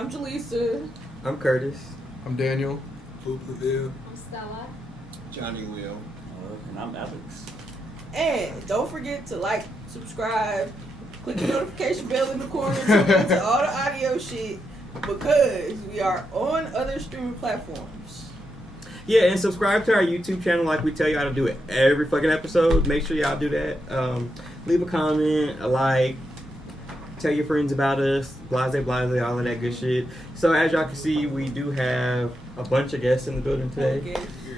I'm Jalisa. I'm Curtis. I'm Daniel. I'm Stella. Johnny Will. And I'm Alex. And don't forget to like, subscribe, click the notification bell in the corner to all the audio shit because we are on other streaming platforms. Yeah, and subscribe to our YouTube channel like we tell you how to do it every fucking episode. Make sure y'all do that. Leave a comment, a like, tell your friends about us, blase, all of that good shit. So as y'all can see, we do have a bunch of guests in the building today.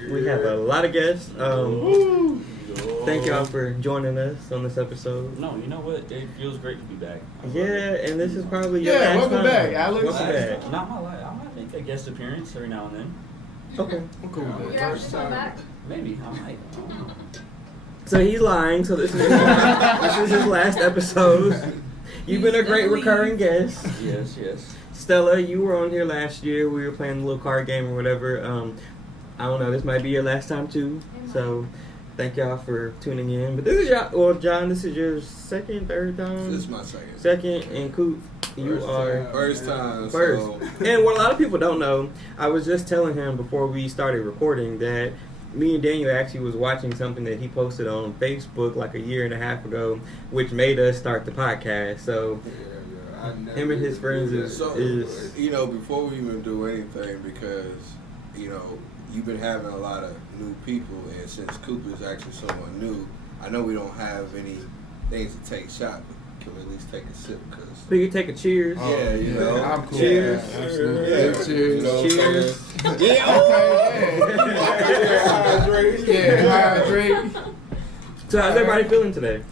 We have a lot of guests. Thank y'all for joining us on this episode. No, you know what? It feels great to be back. Yeah, and this is probably your last welcome time. back, Alex. Welcome back. Not my life. I might make a guest appearance every now and then. Okay. I'm cool with You're that. actually coming back? Maybe. I might. I don't know. So he's lying. So this is his last episode. You've been a great recurring guest. Yes. Stella, you were on here last year. We were playing a little card game or whatever. I don't know. This might be your last time too. So thank y'all for tuning in. But this is y'all. Well, John, this is your second, third time. This is my second. Second, and Coop, you are first time. first. So. And what a lot of people don't know, I was just telling him before we started recording that me and Daniel actually was watching something that he posted on Facebook like a year and a half ago, which made us start the podcast. So him and his friends is you know, before we even do anything, because you know you've been having a lot of new people, and since Coop is actually someone new, I know we don't have any things to take shot, but can we at least take a sip? Cause so you can take a cheers. yeah, you know, I'm cool. Cheers. Yeah, absolutely. Yeah. Cheers. You know what I'm Cheers. Hydrate. So how's everybody feeling today?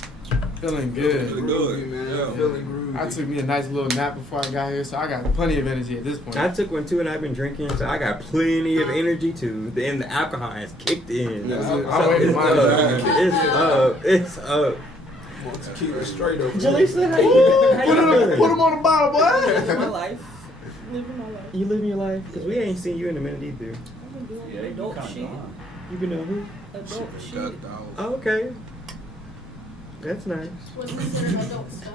Feeling good. Feeling good, man. Yeah. Feeling groovy. I took me a nice little nap before I got here, so I got plenty of energy at this point. I took one too, and I've been drinking, so I got plenty of energy too. And the alcohol has kicked in. Yeah, So I'm waiting for it's up. It's up. Want to keep it straight over. Jalisa, how you feeling? Put them on the bottle, boy. My life. Living my life. You living your life? Because we ain't seen you in a minute either. I've been doing Yeah, you adult kinda shit. gone. You been on who? Adult shit. Oh, okay. That's nice. What's considered adult stuff?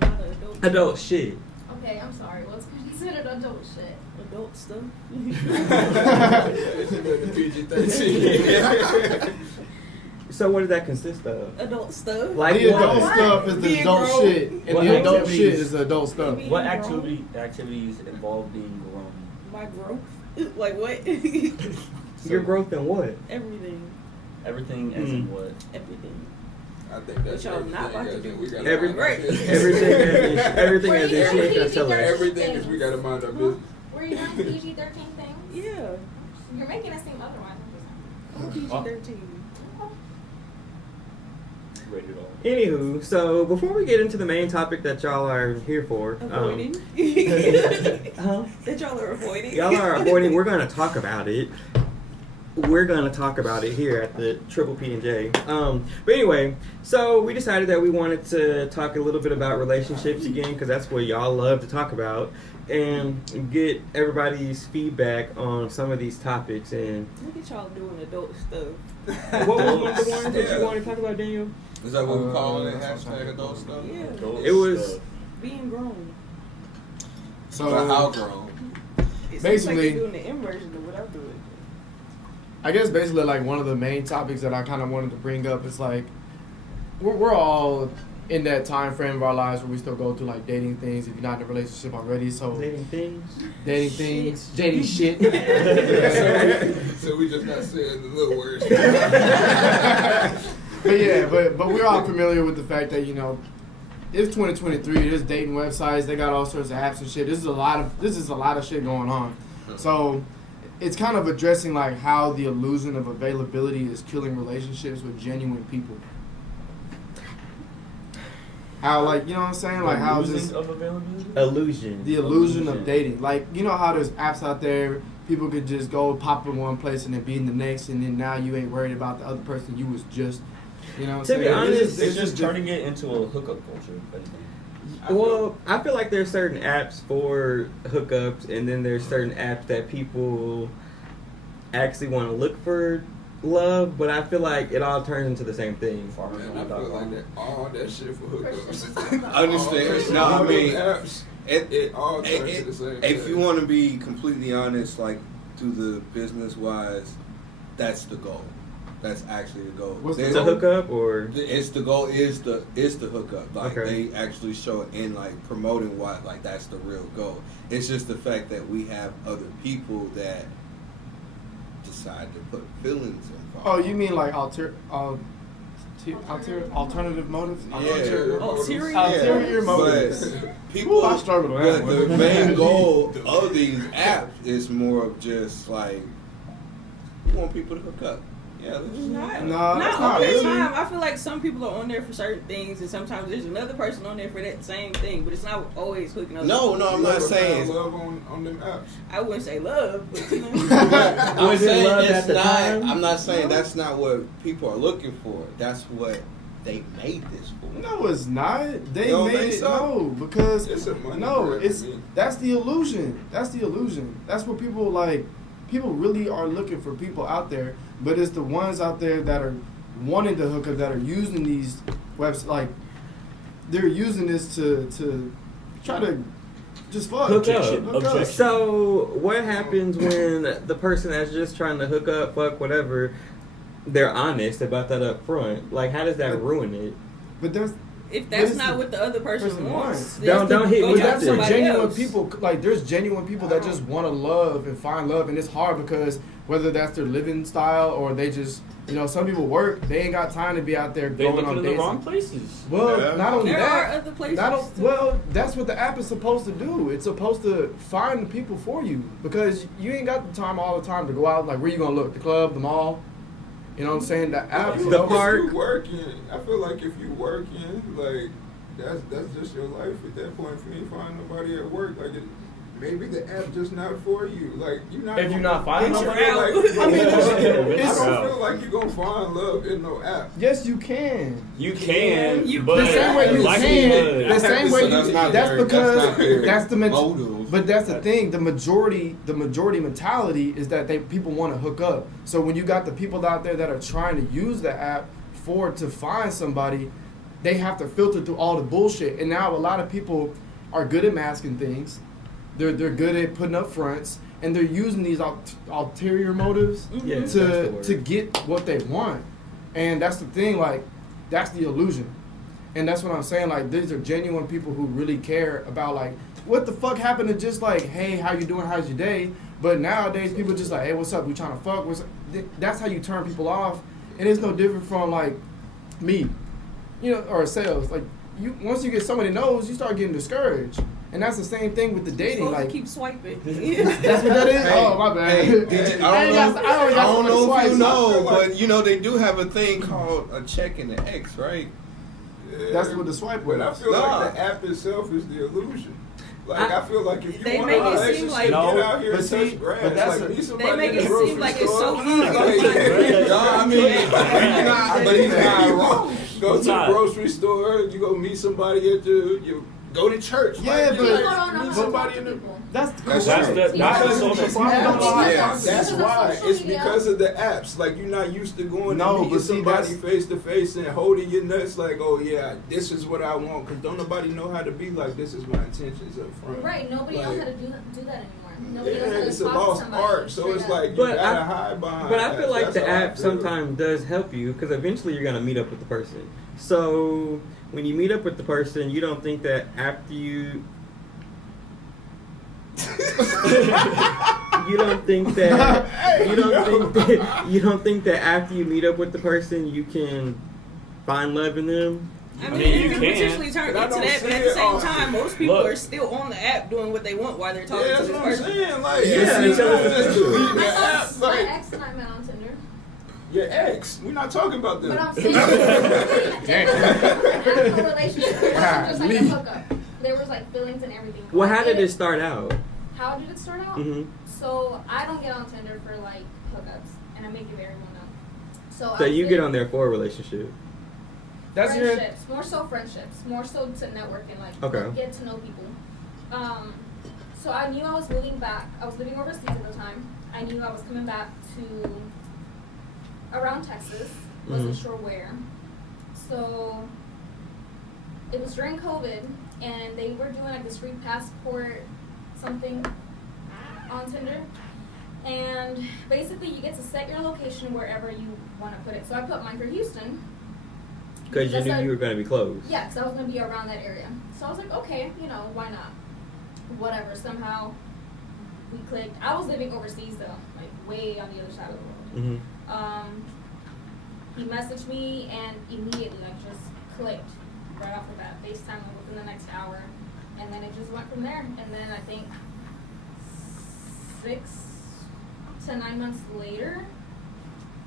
A lot of adult Adult shit. Okay, I'm sorry. What's considered adult shit? Adult stuff. It's in the PG-13. So what does that consist of? Adult stuff. Like The what? adult stuff is the Being adult grown. shit, and What the adult activities- shit is the adult stuff. Being What grown. activities involve being grown? My growth. Like what? Your growth in what? Everything. Everything as in what? Everything. I think that's What y'all not about to everything, do. we gotta Every- mind our business. Everything as everything as Were in you she ain't gonna tell her. Everything is we gotta mind our business. Were you doing PG-13 things? Yeah. You're making it seem otherwise. I'm PG-13. Rated R. Anywho, so before we get into the main topic that y'all are here for, Avoiding. huh? That y'all are avoiding. Y'all are avoiding. We're gonna talk about it. We're gonna talk about it here at the Triple P&J. But anyway, so we decided that we wanted to talk a little bit about relationships again because that's what y'all love to talk about, and get everybody's feedback on some of these topics. And Look at y'all doing adult stuff. what was one of the ones that you wanted to talk about, Daniel? Is that what we call it? Hashtag adult stuff? Yeah. Adult It was- stuff. Being grown. So how grown? It Basically- seems like you're doing the inversion of what I'm doing. I guess basically like one of the main topics that I kind of wanted to bring up is like we're all in that time frame of our lives where we still go through like dating things if you're not in a relationship already. So Dating things. dating things, dating shit. So we just not saying the little words. But yeah, but we're all familiar with the fact that, you know, it's 2023. There's dating websites. They got all sorts of apps and shit. This is a lot of shit going on. So it's kind of addressing like how the illusion of availability is killing relationships with genuine people. How, like, you know what I'm saying? Like how Illusion just of availability? Illusion. the illusion of dating. Like, you know how there's apps out there, people could just go pop in one place and then be in the next, and then now you ain't worried about the other person you was just, you know what I'm To be saying? honest, It's just turning it into a hookup culture. if anything. Well, I feel like there's certain apps for hookups, and then there's certain apps that people actually want to look for love, but I feel like it all turns into the same thing. Man, I feel like that all that shit for hookups. Understand? No, I mean, apps, it all turns to the same if thing. you want to be completely honest, like through the business wise, that's the goal. That's actually the goal. What's the To hook up or It's the goal is the hookup. Like Okay. they actually show it in like promoting what like that's the real goal. It's just the fact that we have other people that decide to put feelings involved. Oh, you mean like alternative motives? Yeah. Ulterior motives. But people, Ooh, I struggle with that but one. the main goal of these apps is more of just like we want people to hook up. Yeah, let's just Not, No, not that's all not the really. time. I feel like some people are on there for certain things, and sometimes there's another person on there for that same thing. But it's not always hooking up. No, I'm You not ever saying. found love on them apps. I wouldn't say love, but you know. I'm Was it saying love it's at the not. time? I'm not saying that's not what people are looking for. That's what they made this for. No, it's not. They You don't made think it. so? No, because It's a money no, grab it's to me. that's the illusion. That's the illusion. That's what people like. People really are looking for people out there, but it's the ones out there that are wanting to hook up that are using these websites. Like they're using this to try to just fuck. hook Objection. Hook up. Objection. So what happens when the person that's just trying to hook up, fuck, whatever, they're honest about that up front? Like, how does that ruin it? But there's If that's Listen, not what the other person person wants, wants. then Don't hit go me But with try that's that. for somebody genuine else. people. Like, there's genuine people that just want to love and find love, and it's hard because whether that's their living style or they just, some people work, they ain't got time to be out there They going looking on in the dates. wrong places. Well, Yeah. not only There are that, other places. that's what the app is supposed to do. It's supposed to find the people for you because you ain't got the time all the time to go out. Like, where you gonna look? The club, the mall. You know what I'm saying? The app. If The park. you working, I feel like if you working, like that's just your life at that point. If you ain't find nobody at work, like maybe the app just not for you. Like you're not. If you're not finding I don't nobody, feel like out. you I mean, gonna- it's- I don't feel like you're gonna find love in no app. Yes, you can. you can, You- but The same way you likelihood- can. The same way That's you. not That's very- because that's not very that's the motive. But that's the thing. The majority mentality is that people want to hook up. So when you got the people out there that are trying to use the app to find somebody, they have to filter through all the bullshit. And now a lot of people are good at masking things. They're good at putting up fronts, and they're using these ulterior motives Yeah, that's the word. to get what they want. And that's the thing. Like, that's the illusion. And that's what I'm saying. Like, these are genuine people who really care about, like, what the fuck happened to just like, hey, how you doing? How's your day? But nowadays, people just like, hey, what's up? We trying to fuck? That's how you turn people off. And it's no different from like me, or sales. Like, once you get somebody knows, you start getting discouraged. And that's the same thing with the dating. Supposed to Like, keep swiping. that's what that is. Hey, Oh, my bad. hey, did you- I don't know if you know, but but they do have a thing called a check in the X, right? Yeah. That's what the swipe But I was. feel Nah. like the app itself is the illusion. Like I feel like if you They want make a it seem relationship, like- get out here but and see, touch grass. but that's like, a- meet somebody make in the it grocery seem like it's store. so easy. Like, No, I mean, but he's not wrong. Go to It's the not. grocery store, you go meet somebody at you go to church. Yeah, like, but- People don't know meet how to somebody talk in to the people. That's That's That's true. the social Yes. That's why. Social It's media. because of the apps. Like you're not used to going No, and meeting but see, somebody that's- face to face and holding your nuts. Like, oh yeah, this is what I want. Cause don't nobody know how to be like. This is my intentions up front. Right, nobody knows how to do that anymore. Nobody Yeah, knows how to it's a talk to lost somebody art. So straight it's up. like you But gotta I- hide behind. But I feel apps. like That's the how I app feel. sometimes does help you because eventually you're gonna meet up with the person. So when you meet up with the person, you don't think that after you you don't think that you don't think that after you meet up with the person you can find love in them. I I mean, mean, it you can can. potentially turn But I into don't that, but see at the it same all. time, most people Look. are still on the app doing what they want while they're talking Yeah, to that's this what I'm person. saying. Like, Yeah, yeah, each other's just sister. delete the My app. Like, ex and I met on Tinder. your ex. We're not talking about them. But I'm saying, in a relationship, it wasn't just like a hookup. There was like feelings and everything. Well, how I did get it start out? How did it start out? Mhm. So I don't get on Tinder for like hookups, and I make it very well known. So I you was get on there for a relationship. That's your. friendships, more so friendships, more so to network and like Okay. get to know people. So I knew I was moving back. I was living overseas at the time. I knew I was coming back to around Texas. Wasn't sure where. So it was during COVID, and they were doing like this free passport something on Tinder. And basically, you get to set your location wherever you want to put it. So I put mine for Houston. Because you knew you were going to be close. Yeah, because I was going to be around that area. So I was like, okay, you know, why not? Whatever. Somehow we clicked. I was living overseas though, like way on the other side of the world. Mm-hmm. He messaged me and immediately like just clicked right off the bat. FaceTime within the next hour, and then it just went from there. And then I think 6 to 9 months later,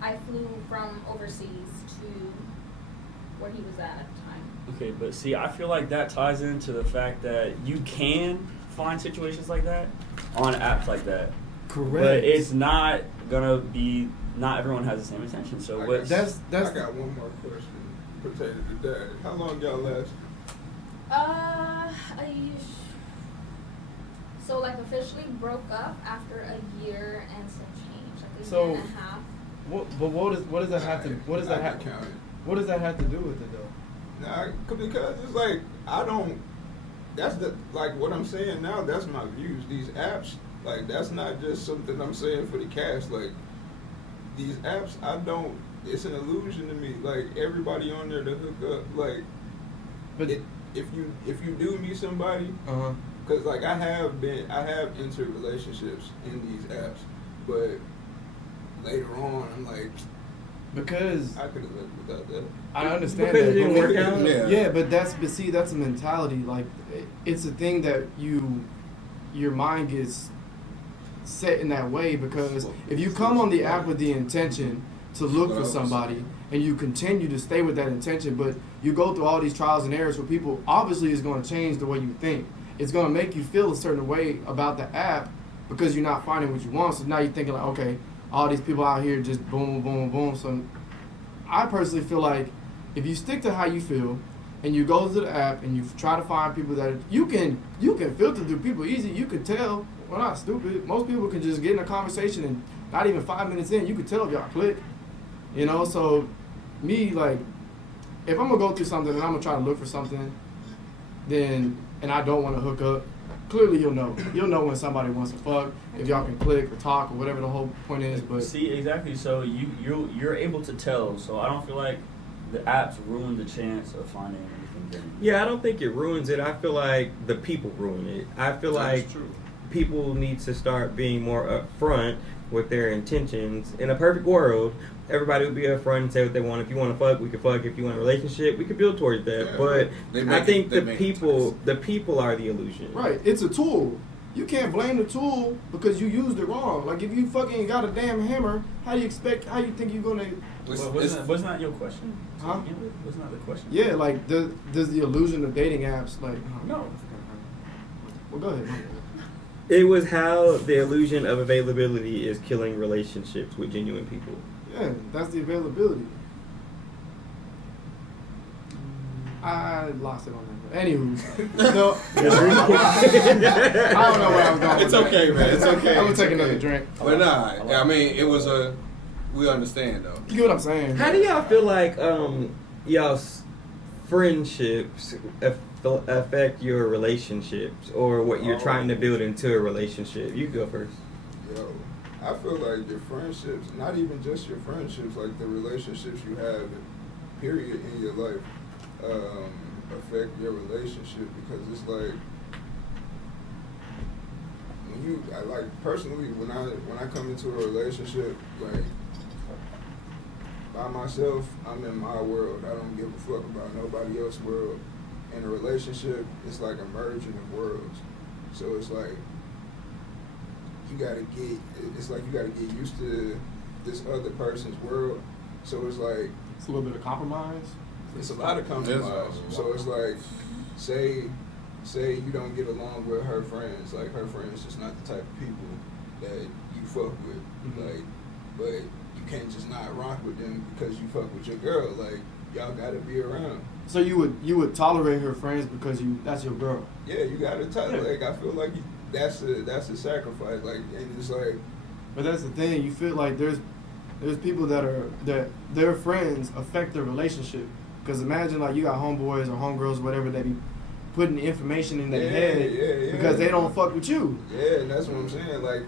I flew from overseas to where he was at the time. Okay, but see, I feel like that ties into the fact that you can find situations like that on apps like that. Correct. But it's not gonna be. Not everyone has the same intention. So I what? That's I got one more question pertaining to that. How long y'all last? So like officially broke up after a year and some change, like a So- year and a half. what does that have to what does that I have can count it. what does that have to do with it though? Nah, because it's like I don't. That's the like what I'm saying now. That's my views. These apps, like that's not just something I'm saying for the cast. Like these apps, I don't. It's an illusion to me. Like everybody on there to hook up. Like, But if you do meet somebody, because like I have entered relationships in these apps, but later on I'm like, because I could have lived without that. I understand Because that, it didn't but work out? Yeah. Yeah, but that's a mentality. Like it's a thing that your mind gets set in that way because if you come on the app with the intention to look for somebody and you continue to stay with that intention, but you go through all these trials and errors where people obviously is going to change the way you think. It's going to make you feel a certain way about the app because you're not finding what you want. So now you're thinking like, okay, all these people out here just boom, boom, boom. So I personally feel like if you stick to how you feel and you go to the app and you try to find people that you can filter through people easy. You can tell. We're not stupid. Most people can just get in a conversation and not even 5 minutes in, you can tell if y'all click. You know, so me, like, if I'm going to go through something and I'm going to try to look for something, then, and I don't want to hook up, clearly you'll know. You'll know when somebody wants to fuck, if y'all can click or talk or whatever the whole point is. But See, exactly. So you're able to tell. So I don't feel like the apps ruin the chance of finding anything genuine. Yeah, I don't think it ruins it. I feel like the people ruin it. I feel like people need to start being more upfront with their intentions. In a perfect world, everybody would be upfront and say what they want. If you want to fuck, we can fuck. If you want a relationship, we can build towards that. Yeah, but I think the people are the illusion. right, it's a tool. You can't blame the tool because you used it wrong. Like if you fucking got a damn hammer, how you think you're gonna? Wasn't that your question? Huh? Wasn't that the question? Yeah, like does the illusion of dating apps like? No. Well, go ahead. It was how the illusion of availability is killing relationships with genuine people. Yeah, that's the availability. I lost it on that. But anywho, no, I don't know where I'm going. It's with okay, that. man. It's okay. I'm gonna It's take okay. another drink. But nah, I mean, it was we understand though. You get what I'm saying? How do y'all feel like y'all's friendships affect your relationships or what you're trying to build into a relationship? You go first. Yo, I feel like your friendships, not even just your friendships, like the relationships you have, period, in your life, affect your relationship because it's like personally when I come into a relationship, like by myself, I'm in my world. I don't give a fuck about nobody else's world. In a relationship, it's like a merging of worlds. So it's like you gotta get used to this other person's world. So it's like It's a little bit of compromise. it's a lot of compromise. So it's like say you don't get along with her friends, like her friends just not the type of people that you fuck with. Mm-hmm. Like, but you can't just not rock with them because you fuck with your girl. Like, y'all gotta be around. So you would tolerate her friends because that's your girl. Yeah, you gotta tolerate. Like, I feel like that's a sacrifice. Like, and it's like, But that's the thing. You feel like there's There's people that their friends affect their relationship. Because imagine like you got homeboys or homegirls, whatever, they be putting information in their head because they don't fuck with you. Yeah, and that's what I'm saying. Like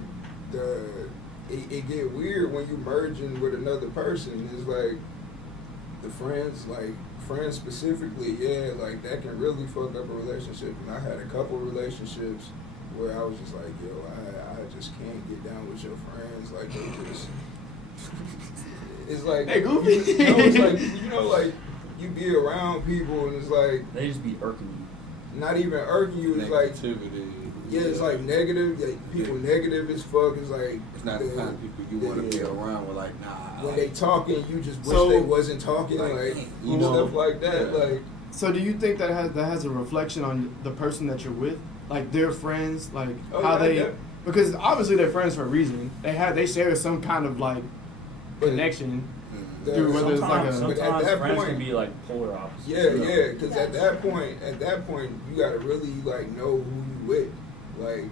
it get weird when you merging with another person. It's like the friends specifically, like that can really fuck up a relationship. And I had a couple relationships where I was just like, yo, I just can't get down with your friends. Like they just, it's like, hey, Goofy. It's like like you be around people and it's like they just be irking you. Not even irking you. It's like negativity. Yeah, it's like negative. Like, people negative as fuck. It's like it's not the kind of people you want to be around with. Like, nah. When they talking, you just wish they wasn't talking. Like you know, stuff like that. Yeah. Like. So do you think that has a reflection on the person that you're with, like their friends, like how they? Because obviously they're friends for a reason. They share some kind of like connection. Through whether it's like sometimes at that friends point, can be like polar opposites. Yeah, because at that point, you gotta really like know who you with, like,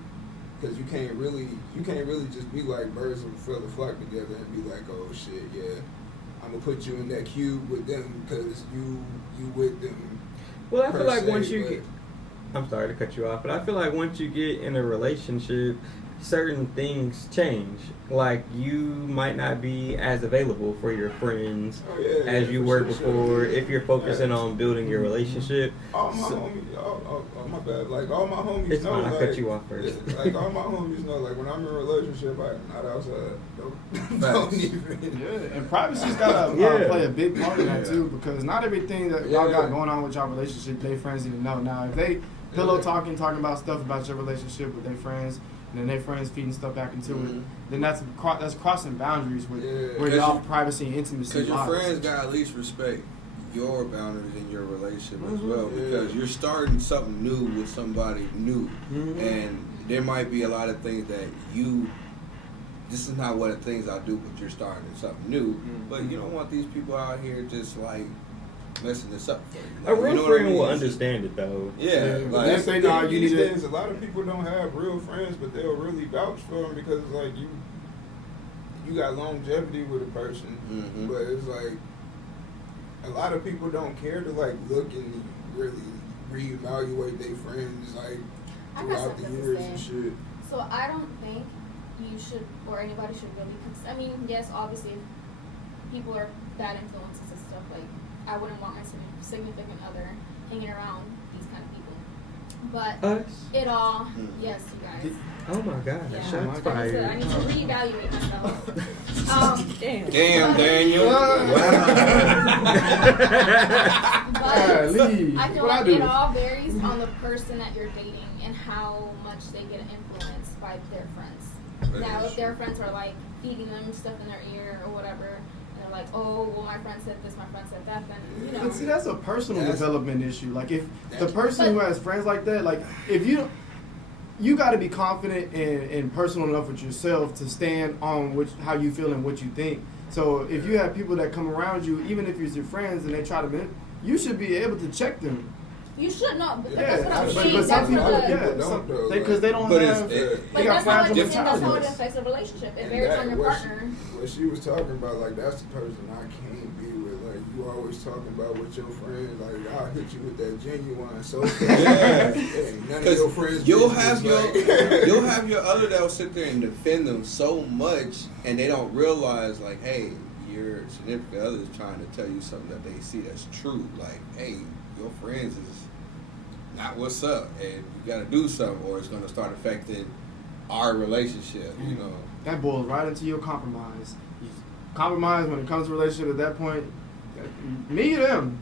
because you can't really just be like birds of a feather flock together and be like, oh shit, yeah, I'm gonna put you in that cube with them because you with them. Well, I feel like once you get, I'm sorry to cut you off, but I feel like once you get in a relationship, certain things change. Like you might not be as available for your friends as you were before if you're focusing on building your relationship. All my homies, my bad. Like all my homies it's know. Fine, I cut you off first. Like all my homies know. Like when I'm in a relationship, I'm not outside. Don't even. Yeah, and privacy's gotta play a big part in that too, because not everything that y'all got going on with y'all relationship, they friends even know. Now if they pillow talking about stuff about your relationship with their friends, and then their friends feeding stuff back into it, then that's crossing boundaries with where y'all privacy and intimacy lies. Because your friends gotta at least respect your boundaries in your relationship as well, because you're starting something new with somebody new, and there might be a lot of things that this is not one of the things I do, but you're starting something new, but you don't want these people out here just like messing this up for you. Like, a real friend will understand it though. Yeah, like that's the thing. These days, a lot of people don't have real friends, but they'll really vouch for them because it's like you got longevity with a person, but it's like a lot of people don't care to like look and really reevaluate their friends like throughout the years and shit. So I don't think you should or anybody should really. I mean, yes, obviously, if people are bad influences and stuff like. I wouldn't want my significant other hanging around these kind of people. But it all, yes, you guys. Oh my God, shots fired. I need to reevaluate myself. Damn, Daniel. But I feel like it all varies on the person that you're dating and how much they get influenced by their friends. Now, if their friends are like feeding them stuff in their ear or whatever, like, oh, well, my friend said this, my friend said that, then, you know. But see, that's a personal development issue. Like, if the person who has friends like that, like, if you got to be confident and personal enough with yourself to stand on how you feel and what you think. So if you have people that come around you, even if it's your friends and they try to, you should be able to check them. You should not. That's what I'm saying. But some people don't, because they don't have. They got fragile mentality. That's how it affects a relationship. It varies on your partner. What she was talking about, like that's the person I can't be with. Like you always talking about with your friends. Like I'll hit you with that genuine soul. None of your friends. You'll have your other that'll sit there and defend them so much, and they don't realize like, hey, your significant other is trying to tell you something that they see that's true. Like, hey, your friends is not what's up, and you got to do something, or it's going to start affecting our relationship. You know, that boils right into your compromise. You compromise when it comes to a relationship. At that point, me or them.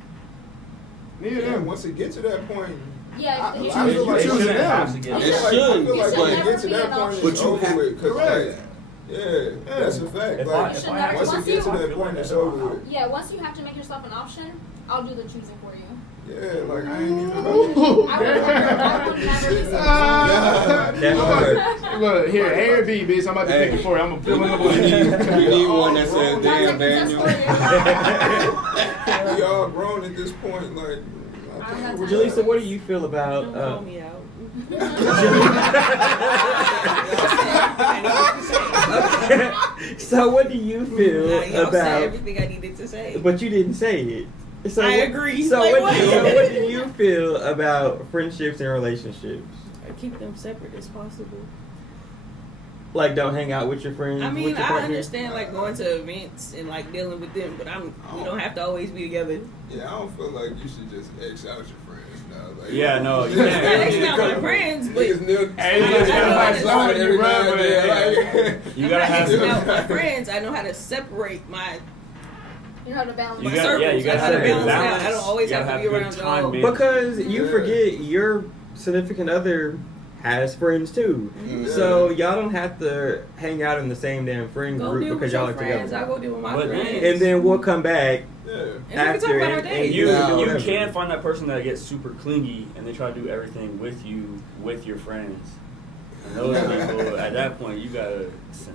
Once it gets to that point. Yeah, I feel like it shouldn't have to get. It should. Like, it gets to that point, but you have to. Yeah, that's a fact. Like, once it gets to that point, it's over with. Yeah, once you have to make yourself an option, I'll do the choosing for you. Yeah, like I ain't even. I would never. Look, here, A or B, bitch. I'm about to pick it for you. I'm gonna fill in the blank. We need one that says, "Damn, Daniel." We all grown at this point, like. I don't have time. Jalisa, what do you feel about? Don't call me out. So what do you feel Y'all about? said everything I needed to say. But you didn't say it. So I agree. So Like, what what? do you feel about friendships and relationships? I keep them separate as possible. Like, don't hang out with your friends. I with mean, your I partner? understand like going to events and like dealing with them, but we don't have to always be together. Yeah, I don't feel like you should just X out your friends now. Like, Yeah, no, you I'm can't. Xing out my friends, but Niggas knew. Hey, niggas gotta like have slide some every run now and with it, then, like, You I'm gotta not have Xing out some. my friends. I know how to separate my You know how to balance. You my got- circles. yeah, you gotta I know how to have balance it out. balance. I don't always You have gotta to be have around good all. time Because you Yeah. forget your significant other has friends too. Yeah. So y'all don't have to hang out in the same damn friend Go group deal because with y'all your are friends. together. I go deal with my But friends. And then we'll come back yeah. And we can after talk about our and days. You do Now- you whatever. can find that person that gets super clingy and they try to do everything with you with your friends. And those people, at that point, you gotta.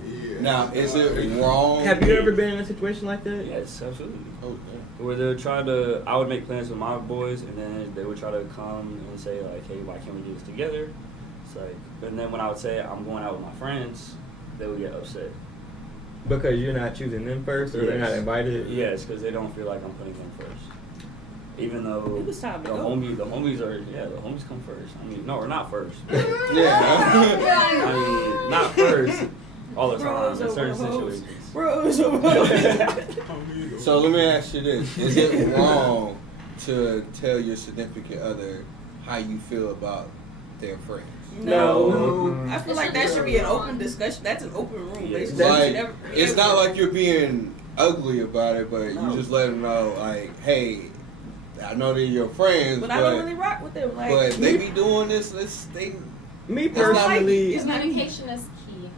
Yeah. Now, is it wrong? Have you ever been in a situation like that? Yes, absolutely. Oh, Where they would try to, I would make plans with my boys, and then they would try to come and say like, "Hey, why can't we do this together?" It's like, and then when I would say I'm going out with my friends, they would get upset. Because you're not choosing them first, or they're not Yes. invited. Yes, because they don't feel like I'm putting them first. Even though It was time the to go. homies are, the homies come first. I mean, no, or not first. Yeah. I mean, not first all the time Bros in over certain hoes. situations. Bros, So let me ask you this: is it wrong to tell your significant other how you feel about their friends? No. I feel like that should be an open discussion. That's an open room, Yeah. basically. Like, You should never be it's able not to- like you're being ugly about it, but No. you just let them know, like, hey, I know they're your friends, But I don't really rock with them. Like, but they be doing this. They Me It's not- personally, it's not Communication is key.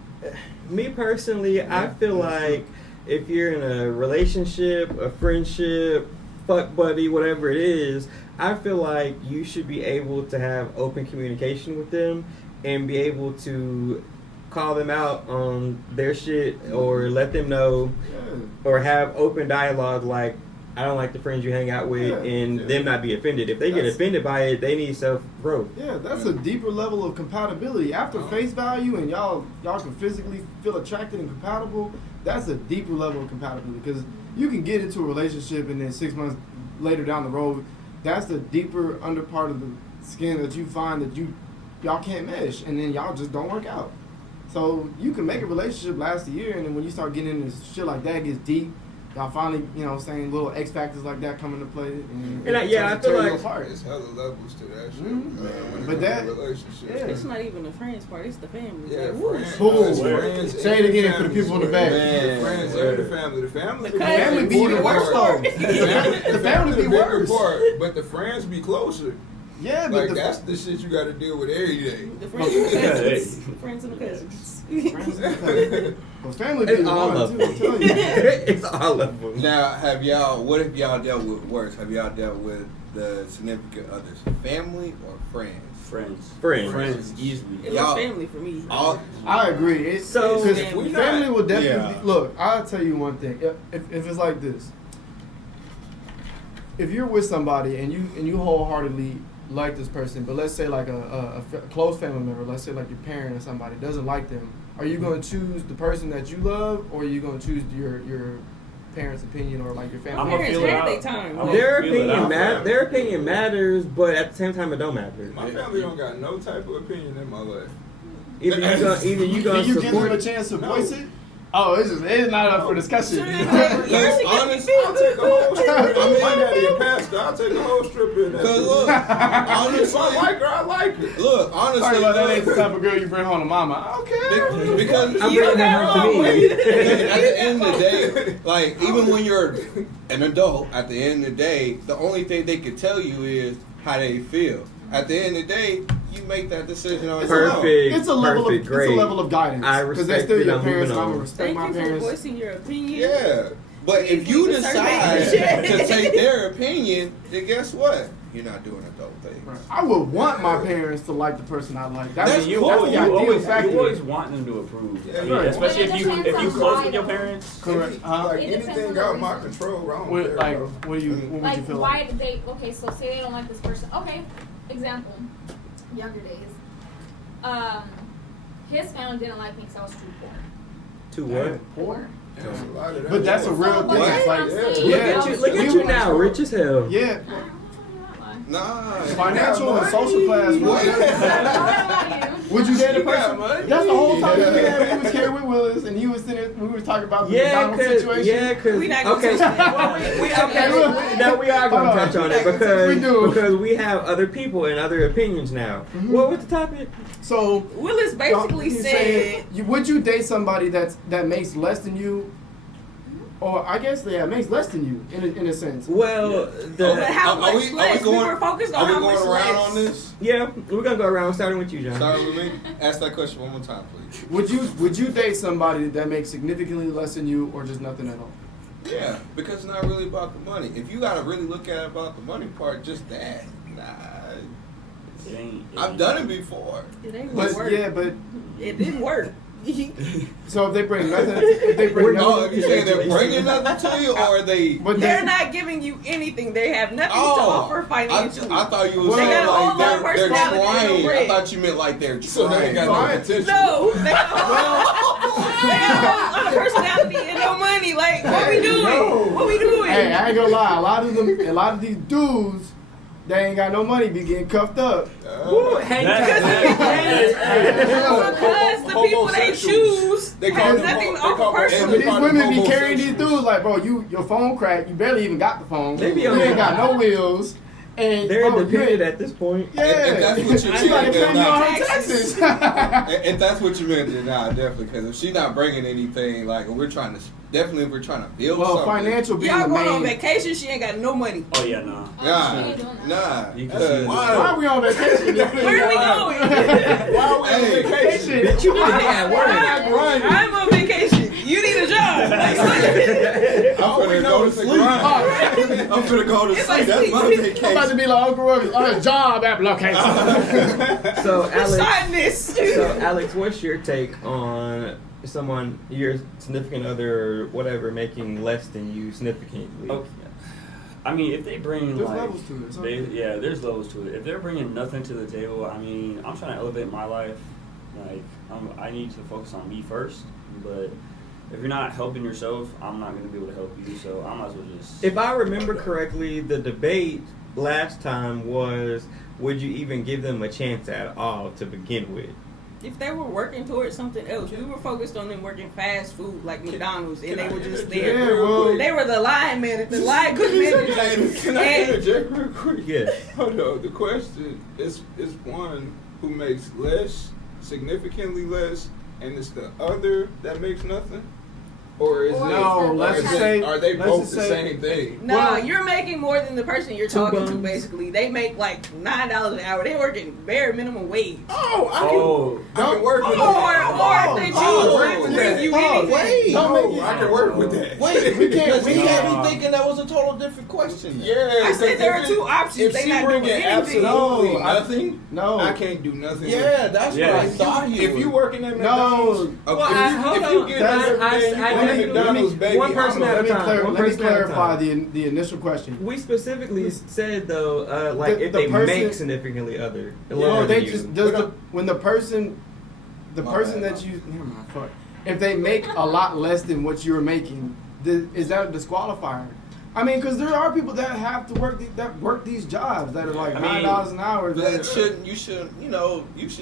I feel like if you're in a relationship, a friendship, fuck buddy, whatever it is, I feel like you should be able to have open communication with them and be able to call them out on their shit or let them know or have open dialogue like, I don't like the friends you hang out with, Yeah. and them not be offended. If they get That's- offended by it, they need self-growth. Yeah, that's a deeper level of compatibility. After face value and y'all can physically feel attracted and compatible, that's a deeper level of compatibility. Because you can get into a relationship and then 6 months later down the road, that's the deeper under part of the skin that you find that y'all can't mesh, and then y'all just don't work out. So you can make a relationship last a year, and then when you start getting into shit like that, it gets deep. Y'all finally, saying little X factors like that come into play. And And I it feel starts to tear you like- apart. It's hella levels to that shit, Mhm. man. When it But comes that- to relationships. yeah. It's not even the friends part. It's the family. Yeah, Like, woo. friends. Whoa. It's friends Say it and again for the family. people in the back. The friends and the family. The family. The The family be even worse though. The family be the bigger worse. part, but the friends be closer. Yeah, but Like that's the shit you got to deal with every day. The friends and the Hey. cousins. The friends and the cousins. But family be It's the all one of too. them. I'm telling you. It's all of them. Now, what have y'all dealt with worse? Have y'all dealt with the significant others, family or friends? Friends. Friends. easily. It Y'all- was family for me. All, I agree. It's, So- because We family not- will definitely yeah. look. I'll tell you one thing. If it's like this, if you're with somebody and you wholeheartedly like this person, but let's say like a close family member, let's say like your parent or somebody doesn't like them, are you going to choose the person that you love, or are you going to choose your parents' opinion or like your I'm family? gonna Parents feel it had out. their time. I'm Their gonna feel it opinion out. their opinion matters, but at the same time, it don't matter. My family don't got no type of opinion in my life. Either you gonna Can you give them support a chance to No. voice it? Oh, it's not up for discussion. honestly, I'll take a whole strip. I'm my daddy a pastor. I'll take a whole strip in that. Cause look, If I honestly, like her, I like her. look, honestly, Sorry about that. Ain't the look, type of girl you bring home to mama. Okay. because I'm You bringing got her home wrong to with me. it. at the end of the day, like even when you're an adult, at the end of the day, the only thing they can tell you is how they feel. At the end of the day, you make that decision on your own. Perfect. It's a level Perfect, of great. it's a level of guidance. I Because they're respect still it, your I'm parents, and moving I'm on. gonna respect Thank my you for parents. voicing your opinion. Yeah. But if you Please decide survey. to take their opinion, then guess what? you're not doing adult things. Right. I would want my parents to like the person I like. That's you cool. always, the ideal factor. you always want them to approve. Yeah, I mean, right. especially Well, it if you depends on close why with your though. parents. Correct. Like It depends on anything the out my reason. control, I don't What, care, like, bro. what would you Like, feel why like? did they? Okay, so say they don't like this person. Okay, example, younger days. His family didn't like me because I was too poor. To what? Poor? There's a lot of that. But that's a real But thing. that's It's what like, I'm yeah. saying. Look Yeah. at you! Look at you now, rich as hell. yeah, Nah. financial and social class. What? Would you date a You got person? money. That's the whole time Yeah. we was here with Willis, and he was sitting. We were talking about the Yeah, McDonald's situation. cause We not gonna okay, touch that. well, we Okay, no, we are hold gonna on. touch on it We do. because we have other people and other opinions now. Mhm. What was the topic? So Willis basically he's said, saying, would you date somebody that makes less than you, or I guess makes less than you in a sense? Well, but how Are much we less? We going- were focused Are on we how going much around less. on this? yeah, we're gonna go around starting with you, John. Start with me. Ask that question one more time, please. Would you date somebody that makes significantly less than you, or just nothing at all? Yeah, because it's not really about the money. If you gotta really look at it about the money part, just that. Nah. It ain't. I've done it before. It ain't But gonna work. yeah, but It didn't work. so if they bring nothing, if they bring Oh, nothing, you saying they're bringing nothing to you, or are they? but They're not giving you anything. They have nothing to offer financially. I thought you were Well, saying they got a whole like lot of they're personality and no trying. I bread. thought you meant like they're trying. So they ain't got no Fine. potential. No, they got a whole lot of personality and no money. Like, what we doing? No. What we doing? Hey, I ain't gonna lie. A lot of these dudes, they ain't got no money, be getting cuffed up. Woo, hang Because the people they choose They call has them nothing to they call offer them- And personally. these women be carrying these homosexuals. dudes like, bro, your phone cracked. You barely even got the phone. They be you on ain't that. got no wheels. And They're bro, independent you- at this point. Yeah, If that's what you're she gotta saying, pay then you on not. her taxes. If that's what you meant, then nah, definitely. Because if she's not bringing anything, like we're trying to, definitely if we're trying to build Well, something. financial being Y'all the going on main. vacation, she ain't got no money. Oh yeah, nah. Nah. You can Because- see Why are we on vacation? Where are we going? Why are we on Hey, vacation? Bitch, you need to be at work. I'm on vacation. You need a job. Like, I'm finna go to sleep. I'm finna go to It's sleep. like That's my sleep. I'm about to vacation. be like Uncle Ruckus on a job application. So Alex, sign this. so Alex, what's your take on someone, your significant other or whatever, making less than you significantly? Okay. I mean, if they bring There's like, levels to it. there's levels to it. If they're bringing nothing to the table, I mean, I'm trying to elevate my life. Like, I need to focus on me first. But if you're not helping yourself, I'm not going to be able to help you. So I might as well just. If I remember correctly, the debate last time was, would you even give them a chance at all to begin with? If they were working towards something else, we were focused on them working fast food like McDonald's, and they were just there. Yeah, well, They were the line manager, the line cook manager. Can I interject real quick? Yeah. Hold on. The question is one who makes less, significantly less, and it's the other that makes nothing? Or is No, it, let's or just is say- it, are they let's both just the say- same thing? No, Well- you're making more than the person you're Two talking to. buns. Basically, they make like $9 an hour. They working bare minimum wage. Oh, I can work with Or that. if they choose Oh, not to bring you oh, anything. wait. Don't make it- I can work with that. Wait, we can't Nah. be thinking that was a total different question. Yeah, I said there are two If options. They she not bringing doing anything. absolutely No, nothing, No. I can't do nothing. Yeah, that's Yeah. what I thought you If you were. working at No. McDonald's, Okay. Well, if you get That's- everything you want at McDonald's, baby, one person I'm at a- a time. One Let me person at a clarify time. the initial question. We specifically said though, like The- if the they person- make significantly other. No, lower they than you. just does the when the person My that bad. you never mind, fuck. If they make a lot less than what you're making, is that a disqualifier? I mean, because there are people that have to work these jobs that are like I mean, $9 an hour. That shouldn't. You should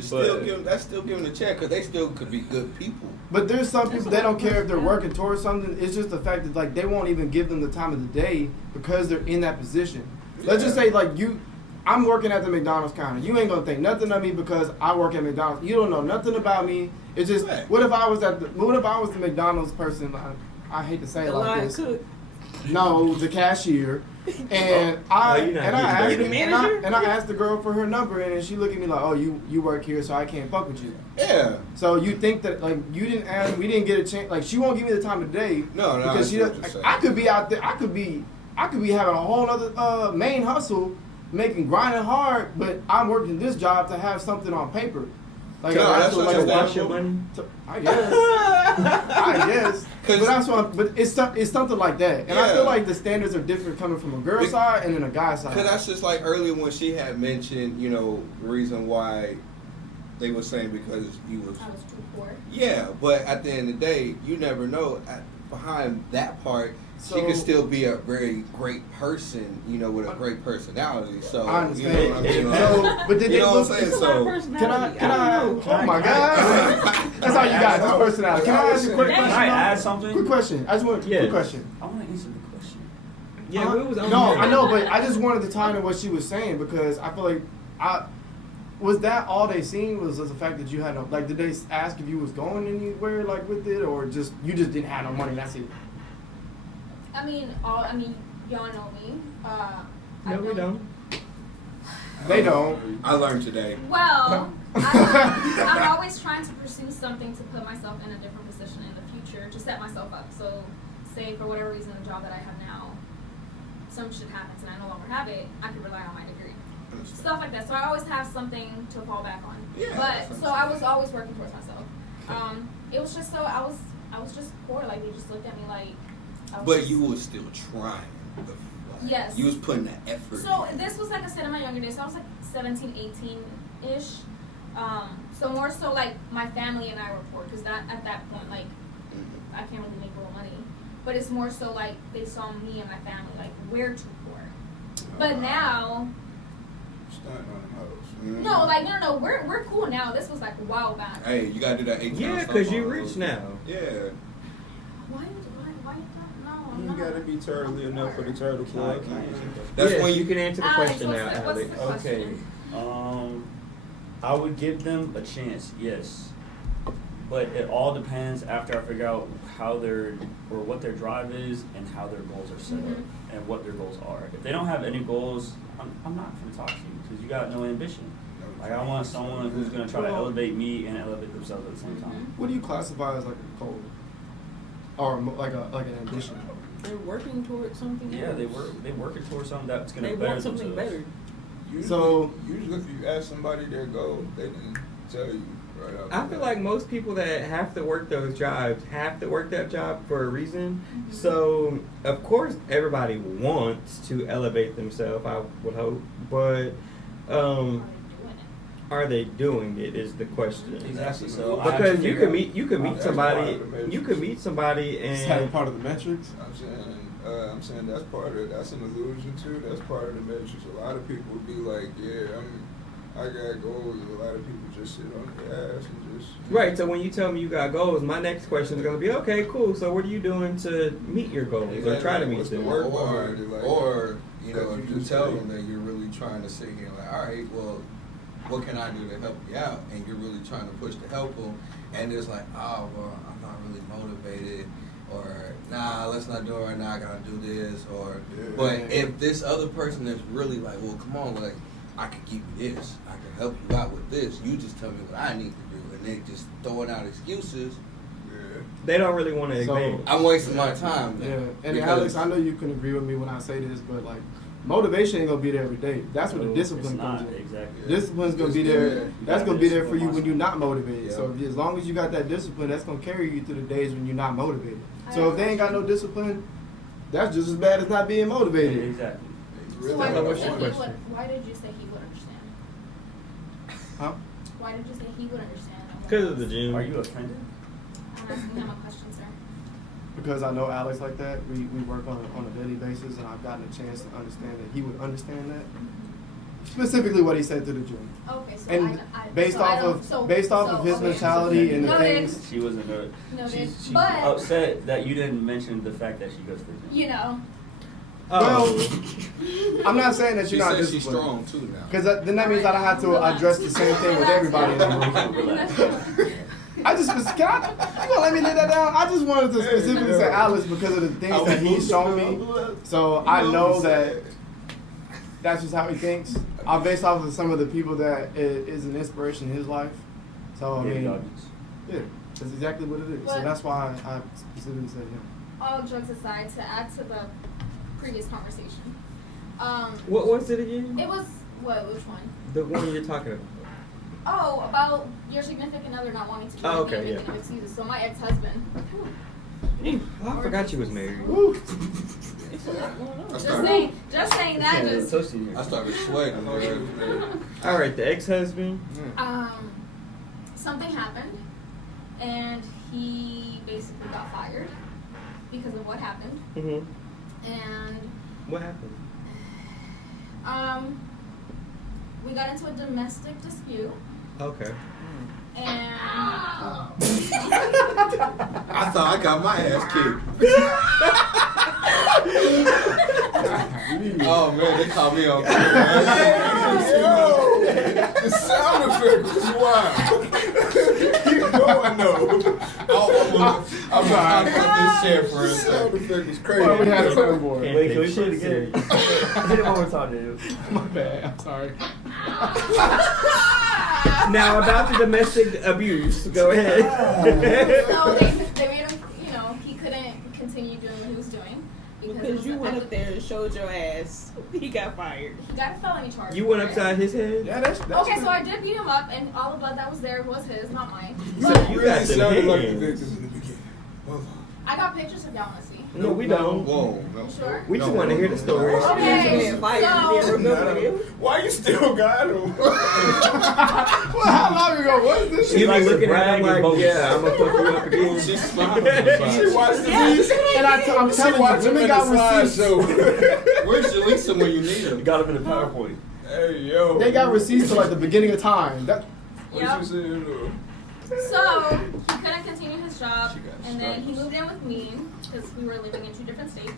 still But- give them. That's still giving a check because they still could be good people. But there's some people they don't care if they're working towards something. It's just the fact that like they won't even give them the time of the day because they're in that position. Let's just say like I'm working at the McDonald's counter. You ain't gonna think nothing of me because I work at McDonald's. You don't know nothing about me. It's just Right. what if I was the McDonald's person? I hate to say it The like line this. cook. No, the cashier. And you're not getting dirty. The manager? I asked the girl for her number, and she looked at me like, "Oh, you work here, so I can't fuck with you." Yeah. So you think that like you didn't ask, we didn't get a chance. Like she won't give me the time of day No, because I she. see what you're saying. I could be out there. I could be having a whole other main hustle, grinding hard, but I'm working this job to have something on paper. Like, No, that's actual, what like, you're Wash your money. I guess. I guess. But that's what. But it's something like that, and I Yeah. feel like the standards are different coming from a girl side and then a guy side. Because that's just like earlier when she had mentioned, you know, the reason why they were saying because you was. I was too poor. Yeah, but at the end of the day, you never know. Behind that part, she So- could still be a very great person, you know, with a great personality. So I understand. You know what I mean? So, but did You they know look? what I'm saying? It's a lot of So personality. Can I? don't know. Oh my God! That's all you got. Just personality. Can I ask you a quick Can question? I add something? Quick question. I just want a Yes. quick question. I want to answer the question. Yeah, we was on No, here. I know, but I just wanted to tie into what she was saying because I feel like was that all they seen was the fact that you had no, like, did they ask if you was going anywhere like with it, or just you just didn't have no money? That's it. I mean, y'all know me. No, we don't. They don't. I learned today. Well, I'm always trying to pursue something to put myself in a different position in the future to set myself up. So, say for whatever reason, the job that I have now, some shit happens and I no longer have it, I can rely on my degree. Stuff like that. So I always have something to fall back on. Yeah, But that's so I was always working towards myself. It was just so I was just poor. Like they just looked at me like. But you was still trying. Yes. You was putting the effort. So this was like I said in my younger days. So I was like 17, 18-ish. So more so like my family and I were poor because that at that point like I can't really make real money. But it's more so like they saw me and my family like we're too poor. But now. Stunting on them hoes. No, we're cool now. This was like a while back. Hey, you gotta do that 8 times. Yeah, because you rich now. Yeah. Why no, I'm You not. gotta be turtly enough for the turtle club. That's Yes, when you can answer the Alex, question now, what's Alex. the question? Okay. I would give them a chance, yes. But it all depends after I figure out what their drive is and how their goals are set up and what their goals are. If they don't have any goals, I'm not going to talk to you because you got no ambition. Like I want someone who's going to try to elevate me and elevate themselves at the same time. What do you classify as like a goal, or like an ambition? They're working towards something. Yeah, else. they working towards something that's going They to better want something themselves. better. Usually if you ask somebody their goal, they can tell you right off. I feel like most people that have to work those jobs have to work that job for a reason. So, of course, everybody wants to elevate themselves, I would hope. But are they doing it is the question. Exactly. So I Because have to you figure could out- meet somebody Is that and part of the metrics? I'm saying that's an illusion too. That's part of the matrix. A lot of people would be like, yeah, I got goals. A lot of people just sit on their ass and just. right. So when you tell me you got goals, my next question is going to be, okay, cool. So what are you doing to meet your goals or try to meet What's the them? work behind it? Like, Or you know, because if you you just tell say- them that you're really trying to sit here like, all right, well, what can I do to help you out? And you're really trying to push to help them, and it's like, oh, well, I'm not really motivated, or nah, let's not do it right now. I gotta do this, or. Yeah. But if this other person is really like, well, come on, like, I can give you this, I can help you out with this. You just tell me what I need to do, and they just throwing out excuses. Yeah. They don't really want to So- advance. I'm wasting my time. Yeah, Then, and because- Alex, I know you can agree with me when I say this, but like, motivation ain't gonna be there every day. That's where the No, discipline it's not, comes in. exactly. Discipline's gonna be Yeah. there. That's gonna be there for you when you're Discipline. not motivated. Yeah. So as long as you got that discipline, that's gonna carry you through the days when you're not motivated. So if they ain't got no discipline, that's just as bad as not being motivated. Exactly. So why Really? did, What's you your say he question? would, why did you say he would understand? Huh? Why did you say he would understand? Because of the gym. Are you offended? I'm asking him a question, sir. Because I know Alex like that. We work on a daily basis, and I've gotten a chance to understand that he would understand that. Specifically, what he said to the gym. Okay, so And I based so I off don't- of so- based off of his okay. mentality and the Noted. things. She wasn't good. Noted. She's But- upset that you didn't mention the fact that she goes to the gym. You know, Oh. I'm not saying that She you're not says she's disciplined. strong too now. Because then that means that I have to address the same thing with everybody in the room. I just you gonna let me lay that down? I just wanted to specifically say Alex because of the things that he's shown me. So I know that that's just how he thinks. I based off of some of the people that is an inspiration in his life. So I Yeah, mean, Goggins. yeah, that's exactly what it is. So But- that's why I specifically said him. all jokes aside, to add to the previous conversation, What was it again? It was which one? The one you're talking about. Oh, about your significant other not wanting to give Oh, okay, me anything of excuses. So my ex-husband. Oh, I forgot you was married. Just saying that just. I started sweating. All right, the ex-husband. Something happened, and he basically got fired because of what happened. Mm-hmm. And What happened? we got into a domestic dispute, Okay. and I thought I got my ass kicked. Oh man, they called me on. The sound effect was wild. Keep going though. I'm trying to put this chair for The a sound second. effect was crazy. Well, we had a soundboard. Wait, can we put it again? Hit it one more time, Daniel. My bad. I'm sorry. Now about the domestic abuse. Go ahead. so they made him, he couldn't continue doing what he was doing Because you went up there and showed your ass. He got fired. He got a felony charge. You went for it. upside his head. Yeah, that's Okay, so I did beat him up, and all the blood that was there was his, not mine. So But you Really got some sounded like the hands. victims in the beginning. Hold on. I got pictures if y'all want to see. No, we don't. Whoa, no. You sure? We just want to hear the story. Okay, You fired. so- You didn't remember him. Why you still got him? Well, how long ago was this? You be likes to looking at brag him and like, boast. yeah, I'm gonna fuck you up again. She's smiling. She watched the And I'm telling you, women got receipts. Where's Jalisa when you need her? You got him in the PowerPoint. Hey yo. They got receipts to like the beginning of time. That, What Yep. you saying though? So he couldn't continue his job, She got and then he struggles. moved in with me because we were living in 2 different states.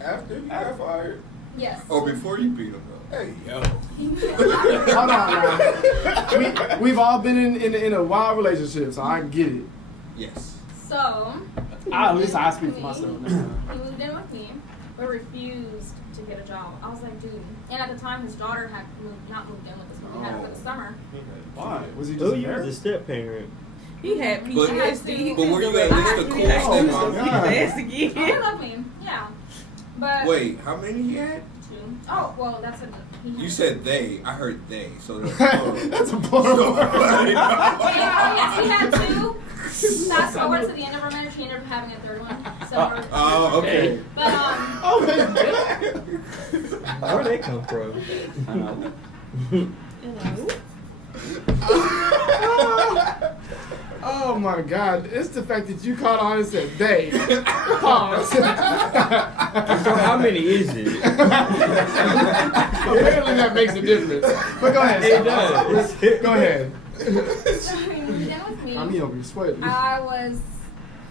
After you got fired? Yes. Oh, before you beat him though. Hey yo. He moved in. hold on now. We've all been in a wild relationship, so I get it. Yes. So At least I speak for myself. he moved in with me, but refused to get a job. I was like, dude. And at the time, his daughter had not moved in with us, but we had her for the summer. Why? Was he just Oh, you was a embarrassed? step parent. He had But- PTSD. but were you at least a cool stepmom? Oh, He God. asked Oh, he again. loved me. Yeah. But Wait, how many he had? 2. Oh, well, that's a. He had You said they. I heard they. So that's That's a plural. Yeah, he had 2. Fast forward to the end of our marriage, he ended up having a 3rd one. So we're, Oh, okay. but Oh, Where'd they come from? I know. oh my God! It's the fact that you caught on and said they. Pause. So how many is it? Apparently that makes a difference. But go ahead. It does. Go ahead. so he moved in with me. I'm over here sweating. I was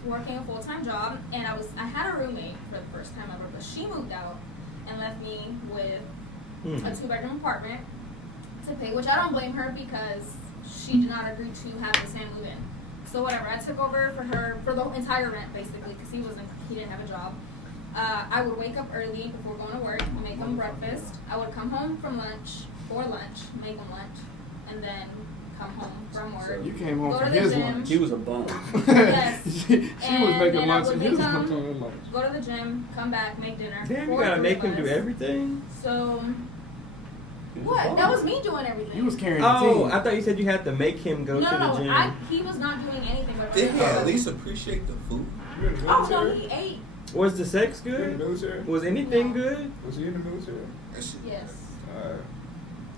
working a full-time job, and I had a roommate for the first time ever, but she moved out and left me with a 2-bedroom apartment to pay, which I don't blame her because she did not agree to have this man move in. So whatever, I took over for her for the entire rent basically because he didn't have a job. I would wake up early before going to work, make him breakfast. I would come home from lunch, make him lunch, and then come home from work. You came home Go for to the his gym. lunch. He was a bum. Yes. she was And making then I lunch would and he was make making lunch. Go to the gym, come back, make dinner. Damn, you for gotta 3 make of him do us. everything. So, He was a what? bum. That was me doing everything. He was carrying the Oh, team. I thought you said you had to make him go no, to the no, gym. he was not doing anything but Did he at least appreciate the food? You in the Oh, no, military? he ate. Was the sex You in good? the military? Was anything No. good? Was he in the military? That shit- Yes.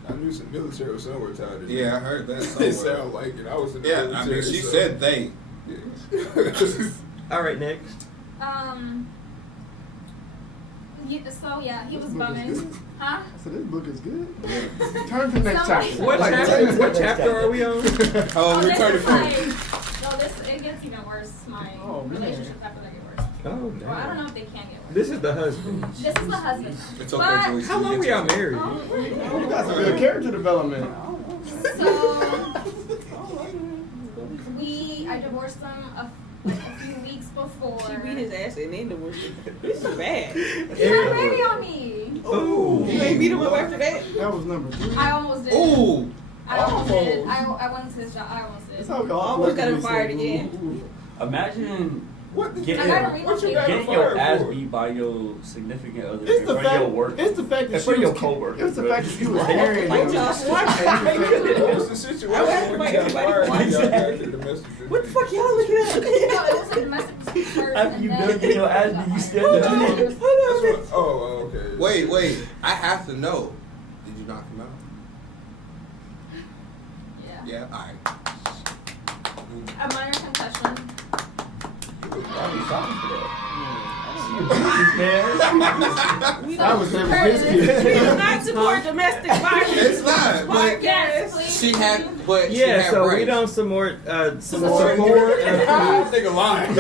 I knew some military was somewhere tied to Yeah, I heard that It somewhere. sound like it. I was in the Yeah, military. I mean, she so- said they. Yeah. All right, next. So yeah, he was This book is bumming. good. Huh? So this book is good. Turn to the next Somebody- chapter. What Like, chapter? What chapter are we on? Oh, this return to is friend. like, it gets even worse. My Oh, man. relationships after that get worse. Oh Well, I don't no. know if they can get worse. This is the husband. This is the husband. It's okay, But- Jalisa. How long were y'all married? Oh, You got some good character development. so I divorced him a few weeks before. She beat his ass and then divorced him. This is bad. He had a baby on me. Oh. You ain't beat him up after that? That was number 3. I almost did. Ooh. I almost did. Almost. I went into his job. I almost did. That's how we all Almost got him collectively fired said, again. ooh, ooh, ooh. Imagine What did Getting, I gotta read what you my got getting fired your ass for? beat by your significant other It's in the front of fact. your work. It's the fact that in she front of your was. coworkers. It's the bro. fact that she was carrying. Like you. Josh, What's the situation I asked when you got everybody fired and y'all what- got the domestic? What the fuck y'all looking at? No, it was a domestic dispute first. After and you then done getting your ass beat, you still Hold did on, it. hold on. That's what, oh, okay. Wait. I have to know. Did you knock him out? Yeah. Yeah. All right. A minor concussion. You was probably shocked for that. That was never his We kid. do not support domestic violence. It's not, but Yes, Podcast. please. she had, but she Yeah, had so rights. we don't support Support. Nigga lying.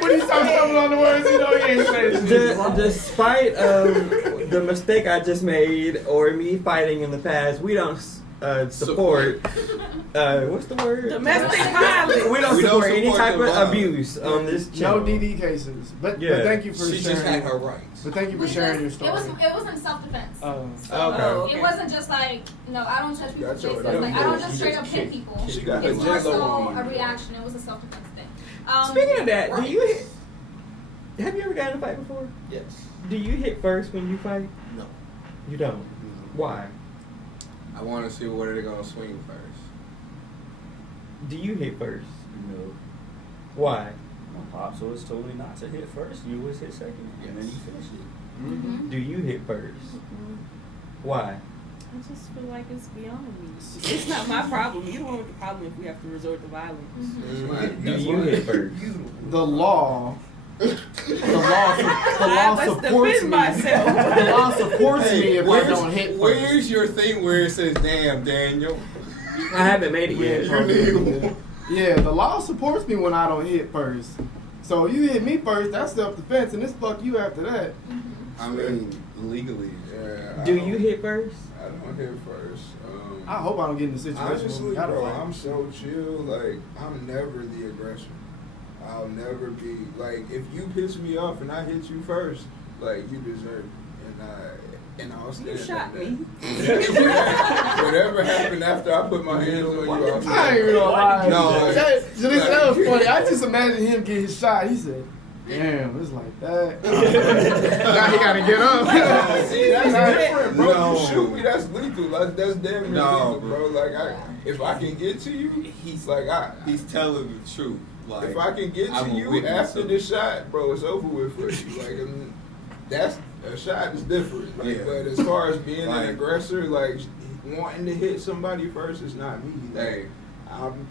When he starts stumbling on the words, you know he ain't saying shit. Despite the mistake I just made or me fighting in the past, we don't support what's the word? Domestic violence. We don't support any support type the of violence. abuse on this No channel. DD cases. But Yeah. thank you for She sharing. just had her rights. But thank you for We sharing your just- story. It was in self-defense. Okay. Okay. It wasn't just like, no, I don't touch people's Gotcha. faces. That Like, I don't was- just straight up hit people. She got her It's more jello so on. a reaction. It was a self-defense thing. Speaking of that, right. do you have you ever gotten in a fight before? Yes. Do you hit first when you fight? No. You don't. Why? I want to see where they're gonna swing first. Do you hit first? No. Why? My pops always told me not to hit first. You always hit second, and then you finish it. Mm-hmm. Do you hit first? Why? I just feel like it's beyond me. It's not my problem. You the one with the problem if we have to resort to violence. Mm-hmm. Do you hit first? The law. The law Let's supports defend me. myself. The law supports me if I where's- don't hit first. Where's your thing where it says, "Damn, Daniel"? I haven't made it yet. Yeah, the law supports me when I don't hit first. So you hit me first, that's self-defense, and it's fuck you after that. I mean, legally. Yeah. Do you hit first? I don't hit first. I hope I don't get in the situation where we Honestly, gotta bro, fight. I'm so chill. Like, I'm never the aggressor. I'll never be like, if you piss me off and I hit you first, like, you deserve it. And I'll stand You shot on me. that. Whatever happened after I put my hands on you, I'll I ain't even gonna lie. No, Jalisa, that was funny. I just imagine him get his shot. He said, "Damn, it's like that." Now he gotta get up. See, that's different, bro. No. You shoot me, that's lethal. Like, that's damn near No, lethal, bro. Like, if I can get to you, He's like, he's telling the truth. Like, if I can get I'm to a you witness after of the it. shot, bro, it's over with for you. Like, that's a shot is different. Like, Yeah. but as far as being Like- an aggressor, like wanting to hit somebody first, is not me. Like, Hey, I'm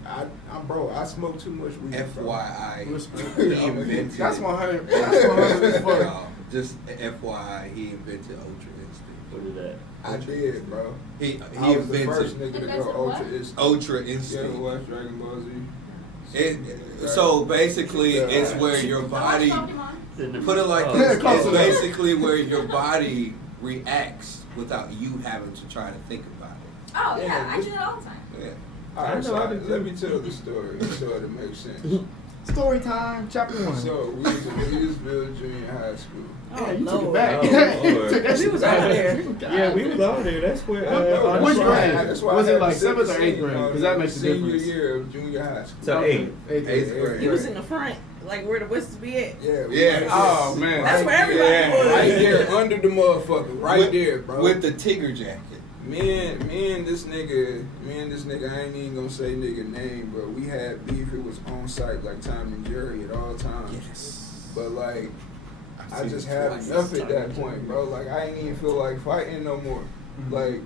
bro. I smoke too much weed. FYI, Respect. he invented. That's 100. That's 100 as fuck. No, just FYI, he invented Ultra Instinct. What is that? I did, bro. He I was the first invented nigga to Invented go what? ultra instinct. Ultra Yeah, Instinct. watch Dragon Ball Z. So basically, it's where your body. Put it like this: close it's enough. basically where your body reacts without you having to try to think about it. Oh, yeah, I do that all the time. Yeah. All right, so I do let too. me tell the story so it makes sense. Story time, chapter 1. So we was in Lewisville Junior High School. Yeah, you took it Lord. back. Oh, Lord. Took that We shit was back. over there. Yeah, we was over there. That's where. Which audition- grade? That's why Was I it had like to set 7th the or 8th scene grade? on 'Cause that the makes a senior difference. year of junior high school. So 8. Eighth grade. He was in the front, like where the whistles be at. Yeah. Yeah. Oh, man. That's where everybody Yeah. was. Right there, under the motherfucker, right With- there, bro. With the Tigger jacket. me and this nigga, I ain't even gonna say nigga name, but we had beef. It was on site like Tom and Jerry at all times. Yes. But like, I seen just it had twice. enough at that point, bro. Like, I ain't even feel like fighting no more. Like,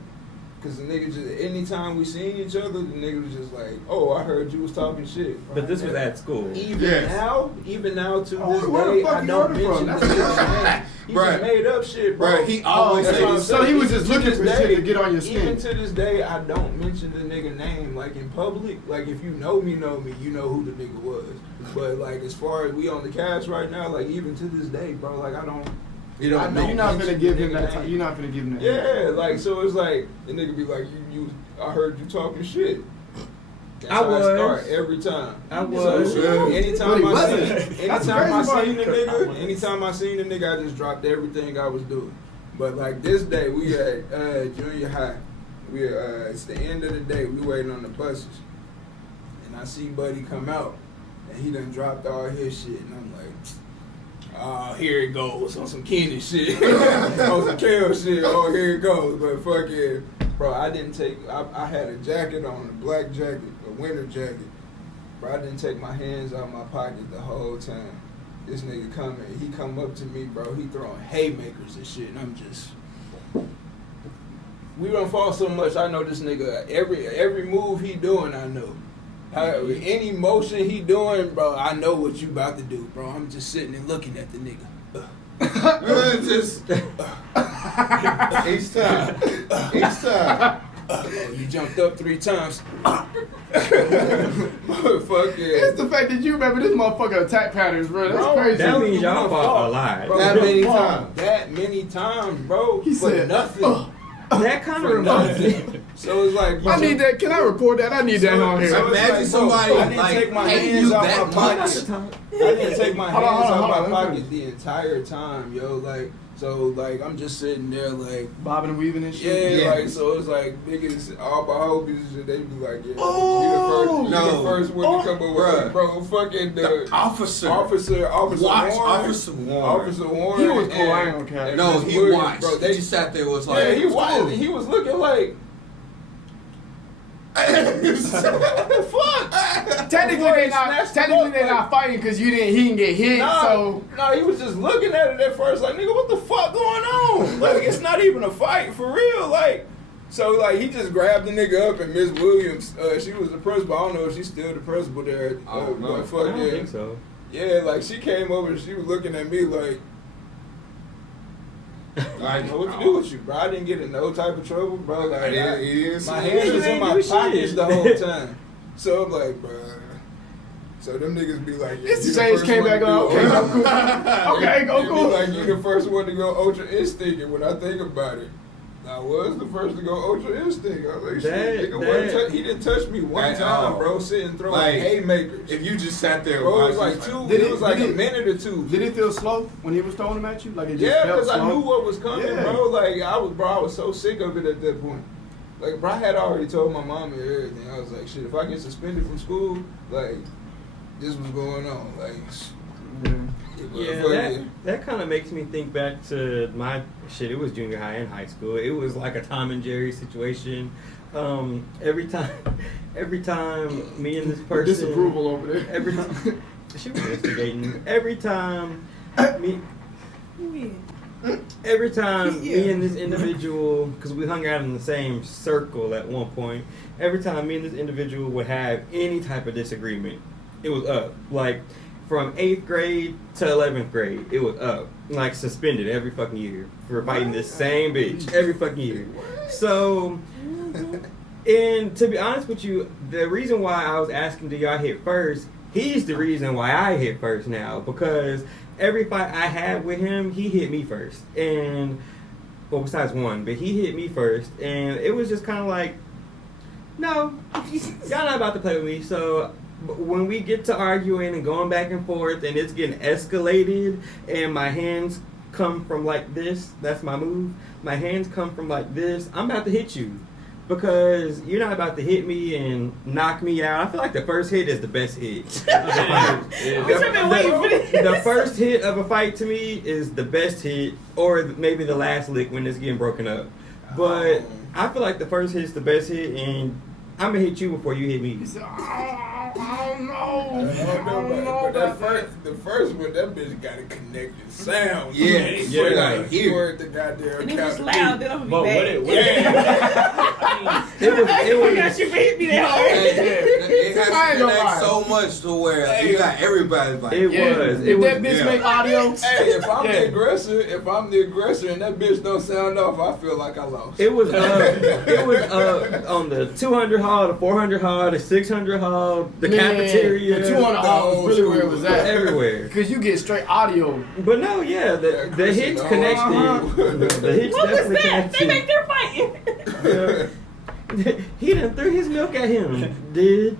cause the nigga just, anytime we seen each other, the nigga was just like, oh, I heard you was talking shit. But this was at school. Even Yes. now to Oh, this where the day, fuck I you don't heard it from? mention the That's nigga's name. He Right. just made up shit, bro. Right, he always That's what I'm says. So he was just Even looking to for this shit day- to get on your skin. Even to this day, I don't mention the nigga name. Like, in public, like, if you know me, you know who the nigga was. But, like, as far as we on the cast right now, like, even to this day, bro, like, I don't. You don't I But know you're not mention finna give the him nigga that name. time. You're not finna give him that. Yeah, like, so it's like, the nigga be like, I heard you talking shit. That's I how was. I start every time. I was. So, But anytime he I wasn't. seen, That's the anytime I crazy seen the part. nigga, anytime I seen the nigga, I just dropped everything I was doing. But like this day, we at junior high. It's the end of the day. We waiting on the buses, and and I see Buddy come out, and he done dropped all his shit, and I'm like, oh, here it goes on some Kenny shit, on some Kale shit. Oh, here it goes. But fucking, bro, I didn't take. I had a jacket on, a black jacket, a winter jacket. Bro, I didn't take my hands out of my pocket the whole time. This nigga coming, he come up to me, bro. He throwing haymakers and shit, and I'm just. We done fall so much. I know this nigga. Every move he doing, I know. Any motion he doing, bro, I know what you about to do, bro. I'm just sitting and looking at the nigga. Each time. You jumped up 3 times. Motherfucker. It's the fact that you remember this motherfucker attack patterns, bro. That's crazy. That means y'all fought a lot. Bro, That many times. That many times, bro. He for said, nothing. That kind of For reminds me. nothing. So it's like, I need that. Can I record that? I need that on here. So Imagine it's somebody, I didn't like, take my hating hands you out that my much. pockets. I didn't take my Hold on, hands hold on, out hold my on. pockets the entire time, yo. Like, so, like, I'm just sitting there, like, Bobbing and weaving and yeah, shit. Yeah. like, so it's like, niggas, all my homies and shit, they be like, yeah, Oh, you the first one to come up with bruh. it, bro. Fucking The officer. Officer Watch Warren. Officer Warren. Officer Warren. He was cool, and- I ain't gonna cap. and No, Miss he Williams, watched. Bro, He they just sat there and was like, yeah, he was. He was looking like, what the fuck? Technically, Before they're he not. snatched Technically, him up, they're like- not fighting because he didn't get hit. So No, he was just looking at it at first, like, nigga, what the fuck going on? Like, it's not even a fight for real. Like, so like he just grabbed the nigga up, and Miss Williams, she was the principal. I don't know if she's still the principal there. I don't know. But I fucking, don't think so. yeah, like she came over and she was looking at me like, I Like, don't know what to do with you, bro. I didn't get in no type of trouble, bro. Like, He didn't my say hands You was in ain't my do pockets shit. the whole time. So I'm like, bro. So them niggas be like, yeah, this you the James first came one back to on. do Okay, Ultra- go cool. Okay, go They be cool. like, you the first one to go Ultra Instinct, and when I think about it, I was the first to go Ultra Instinct. I was like, shit, nigga, he didn't touch me one At time, all. bro, sitting throwing Like, haymakers. if you just sat there and Bro, it was watched like this, two, Did it it- was like did a it- minute or two. Did it feel slow when he was throwing them at you? Like it just Yeah, felt because I slow? knew what was coming, Yeah. bro. Like I was so sick of it at that point. Like, bro, I had already told my mom and everything. I was like, shit, if I get suspended from school, like, this was going on. Like, Yeah, that kind of makes me think back to my shit. It was junior high and high school. It was like a Tom and Jerry situation. Every time me and this person Disapproval over there. Every time she was instigating. Every time me and this individual, because we hung out in the same circle at one point. Every time me and this individual would have any type of disagreement, it was up. Like, from 8th grade to 11th grade, it was up. Like, suspended every fucking year for fighting this same bitch every fucking year. So, and to be honest with you, the reason why I was asking do y'all hit first, he's the reason why I hit first now. Because every fight I had with him, he hit me first. And, well, besides one, but he hit me first. And it was just kind of like, no, y'all not about to play with me. So when we get to arguing and going back and forth and it's getting escalated and my hands come from like this, that's my move. My hands come from like this, I'm about to hit you. Because you're not about to hit me and knock me out. I feel like the first hit is the best hit. I've been waiting for this. The first hit of a fight to me is the best hit, or maybe the last lick when it's getting broken up. But I feel like the first hit is the best hit, and I'm gonna hit you before you hit me. He said, I don't know. I don't know about that. The first one, that bitch got a connected sound. Yeah, yeah, you gotta hear. The goddamn And it was count. loud, then I'm gonna But be what mad. it It I was you hit me that hard. It I has ain't to gonna connect lie. so much to where you got everybody like, It Yeah. was. Did It was. that bitch yeah. make audio? Hey, if I'm Yeah. the aggressor and that bitch don't sound off, I feel like I lost. It was on the 200 hall, the 400 hall, the 600 hall, the cafeteria, The 200 hall was really where it was at. everywhere. Because you get straight audio. But no, yeah, the hits connected. The hits What was definitely that? They connected. make their fighting. He done threw his milk at him, dude.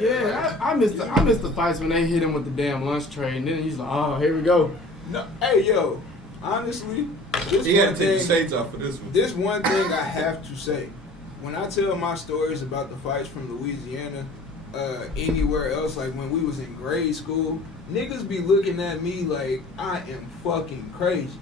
Yeah, I missed the fights when they hit him with the damn lunch tray, and then he's like, oh, here we go. No, hey, yo, honestly, this he had one to take the thing, shades off for this one. this one thing I have to say. When I tell my stories about the fights from Louisiana, anywhere else, like when we was in grade school, niggas be looking at me like I am fucking crazy.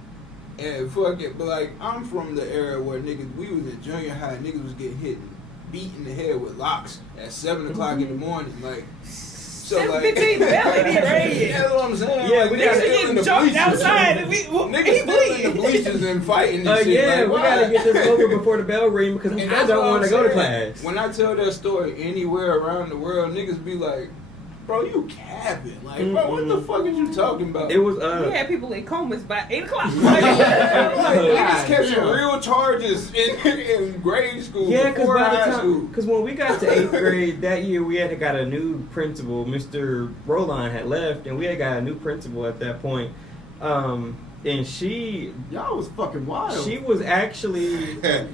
And fucking, but like, I'm from the era where niggas, we was in junior high, niggas was getting hit and beat in the head with locks at 7 o'clock in the morning. Like, so like, 7:15, belly rain. that's what I'm saying. Yeah, like, we niggas gotta still in the jumped bleachers. outside and Niggas still in the bleachers and fighting and shit. Yeah, like, we why? gotta get this over before the bell ring because And I that's don't what want to I'm go to saying. class. When I tell that story anywhere around the world, niggas be like, bro, you capping. Like, bro, what the fuck is you talking about? It was We had people in comas by 8 o'clock. Like, niggas God catching damn. real charges in grade school. yeah, because before by the high time, school. because when we got to 8th grade that year, we had got a new principal. Mr. Roland had left, and we had got a new principal at that point. And Y'all was fucking wild. she was actually God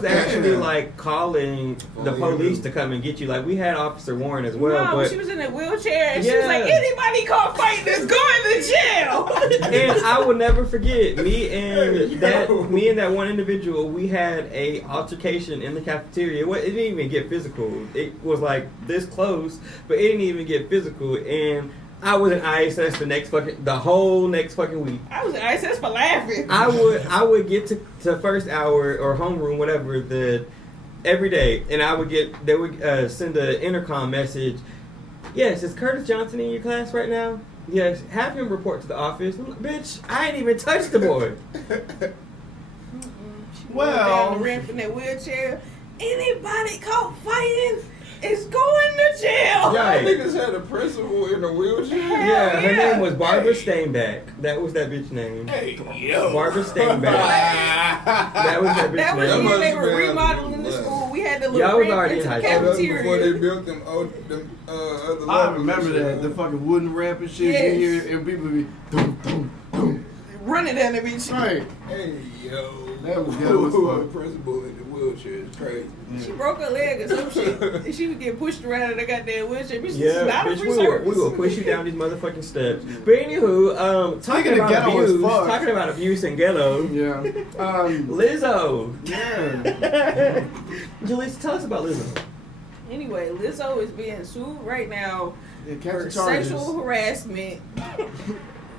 like damn. calling the police to come and get you. Like we had Officer Warren as well, no, but she was in a wheelchair and she was Yeah. like, anybody caught fighting is going to jail. and I will never forget me and that one individual. We had a altercation in the cafeteria. It didn't even get physical. It was like this close, but it didn't even get physical. And I was in ISS the whole next fucking week. I was in ISS for laughing. I would get to first hour or homeroom, whatever, every day, and they would send an intercom message. Yes, is Curtis Johnson in your class right now? Yes, have him report to the office. I'm like, bitch, I ain't even touched the boy. Well, down the ramp in that wheelchair. Anybody caught fighting is going to jail. Right. Y'all niggas had a principal in a wheelchair. Yeah, her yeah. name was Barbara Steinbeck. That was that bitch name. Hey, yo. Barbara Steinbeck. That was that bitch That was name. when they must were have been remodeling the after school. We had the Yeah, I little was ramp already into in the high school. That was before they cafeteria. built them other I levels remember and shit, that. The huh? fucking wooden ramp and shit Yes. in here, and people be boom, boom, boom. Running down the beach. Right. Hey, yo. That was ghetto as The fuck. principal in the wheelchair is crazy. She broke her leg or some shit. And she would get pushed around in that goddamn wheelchair. Bitch, this is Yeah, not a bitch, free we service. will push you down these motherfucking steps. But anywho, talking Speaking of about ghetto as abuse, fuck. talking about abuse and ghetto, Yeah. Lizzo. Yeah. Jalisa, tell us about Lizzo. Anyway, Lizzo is being sued right now Yeah, for catch the charges. sexual harassment,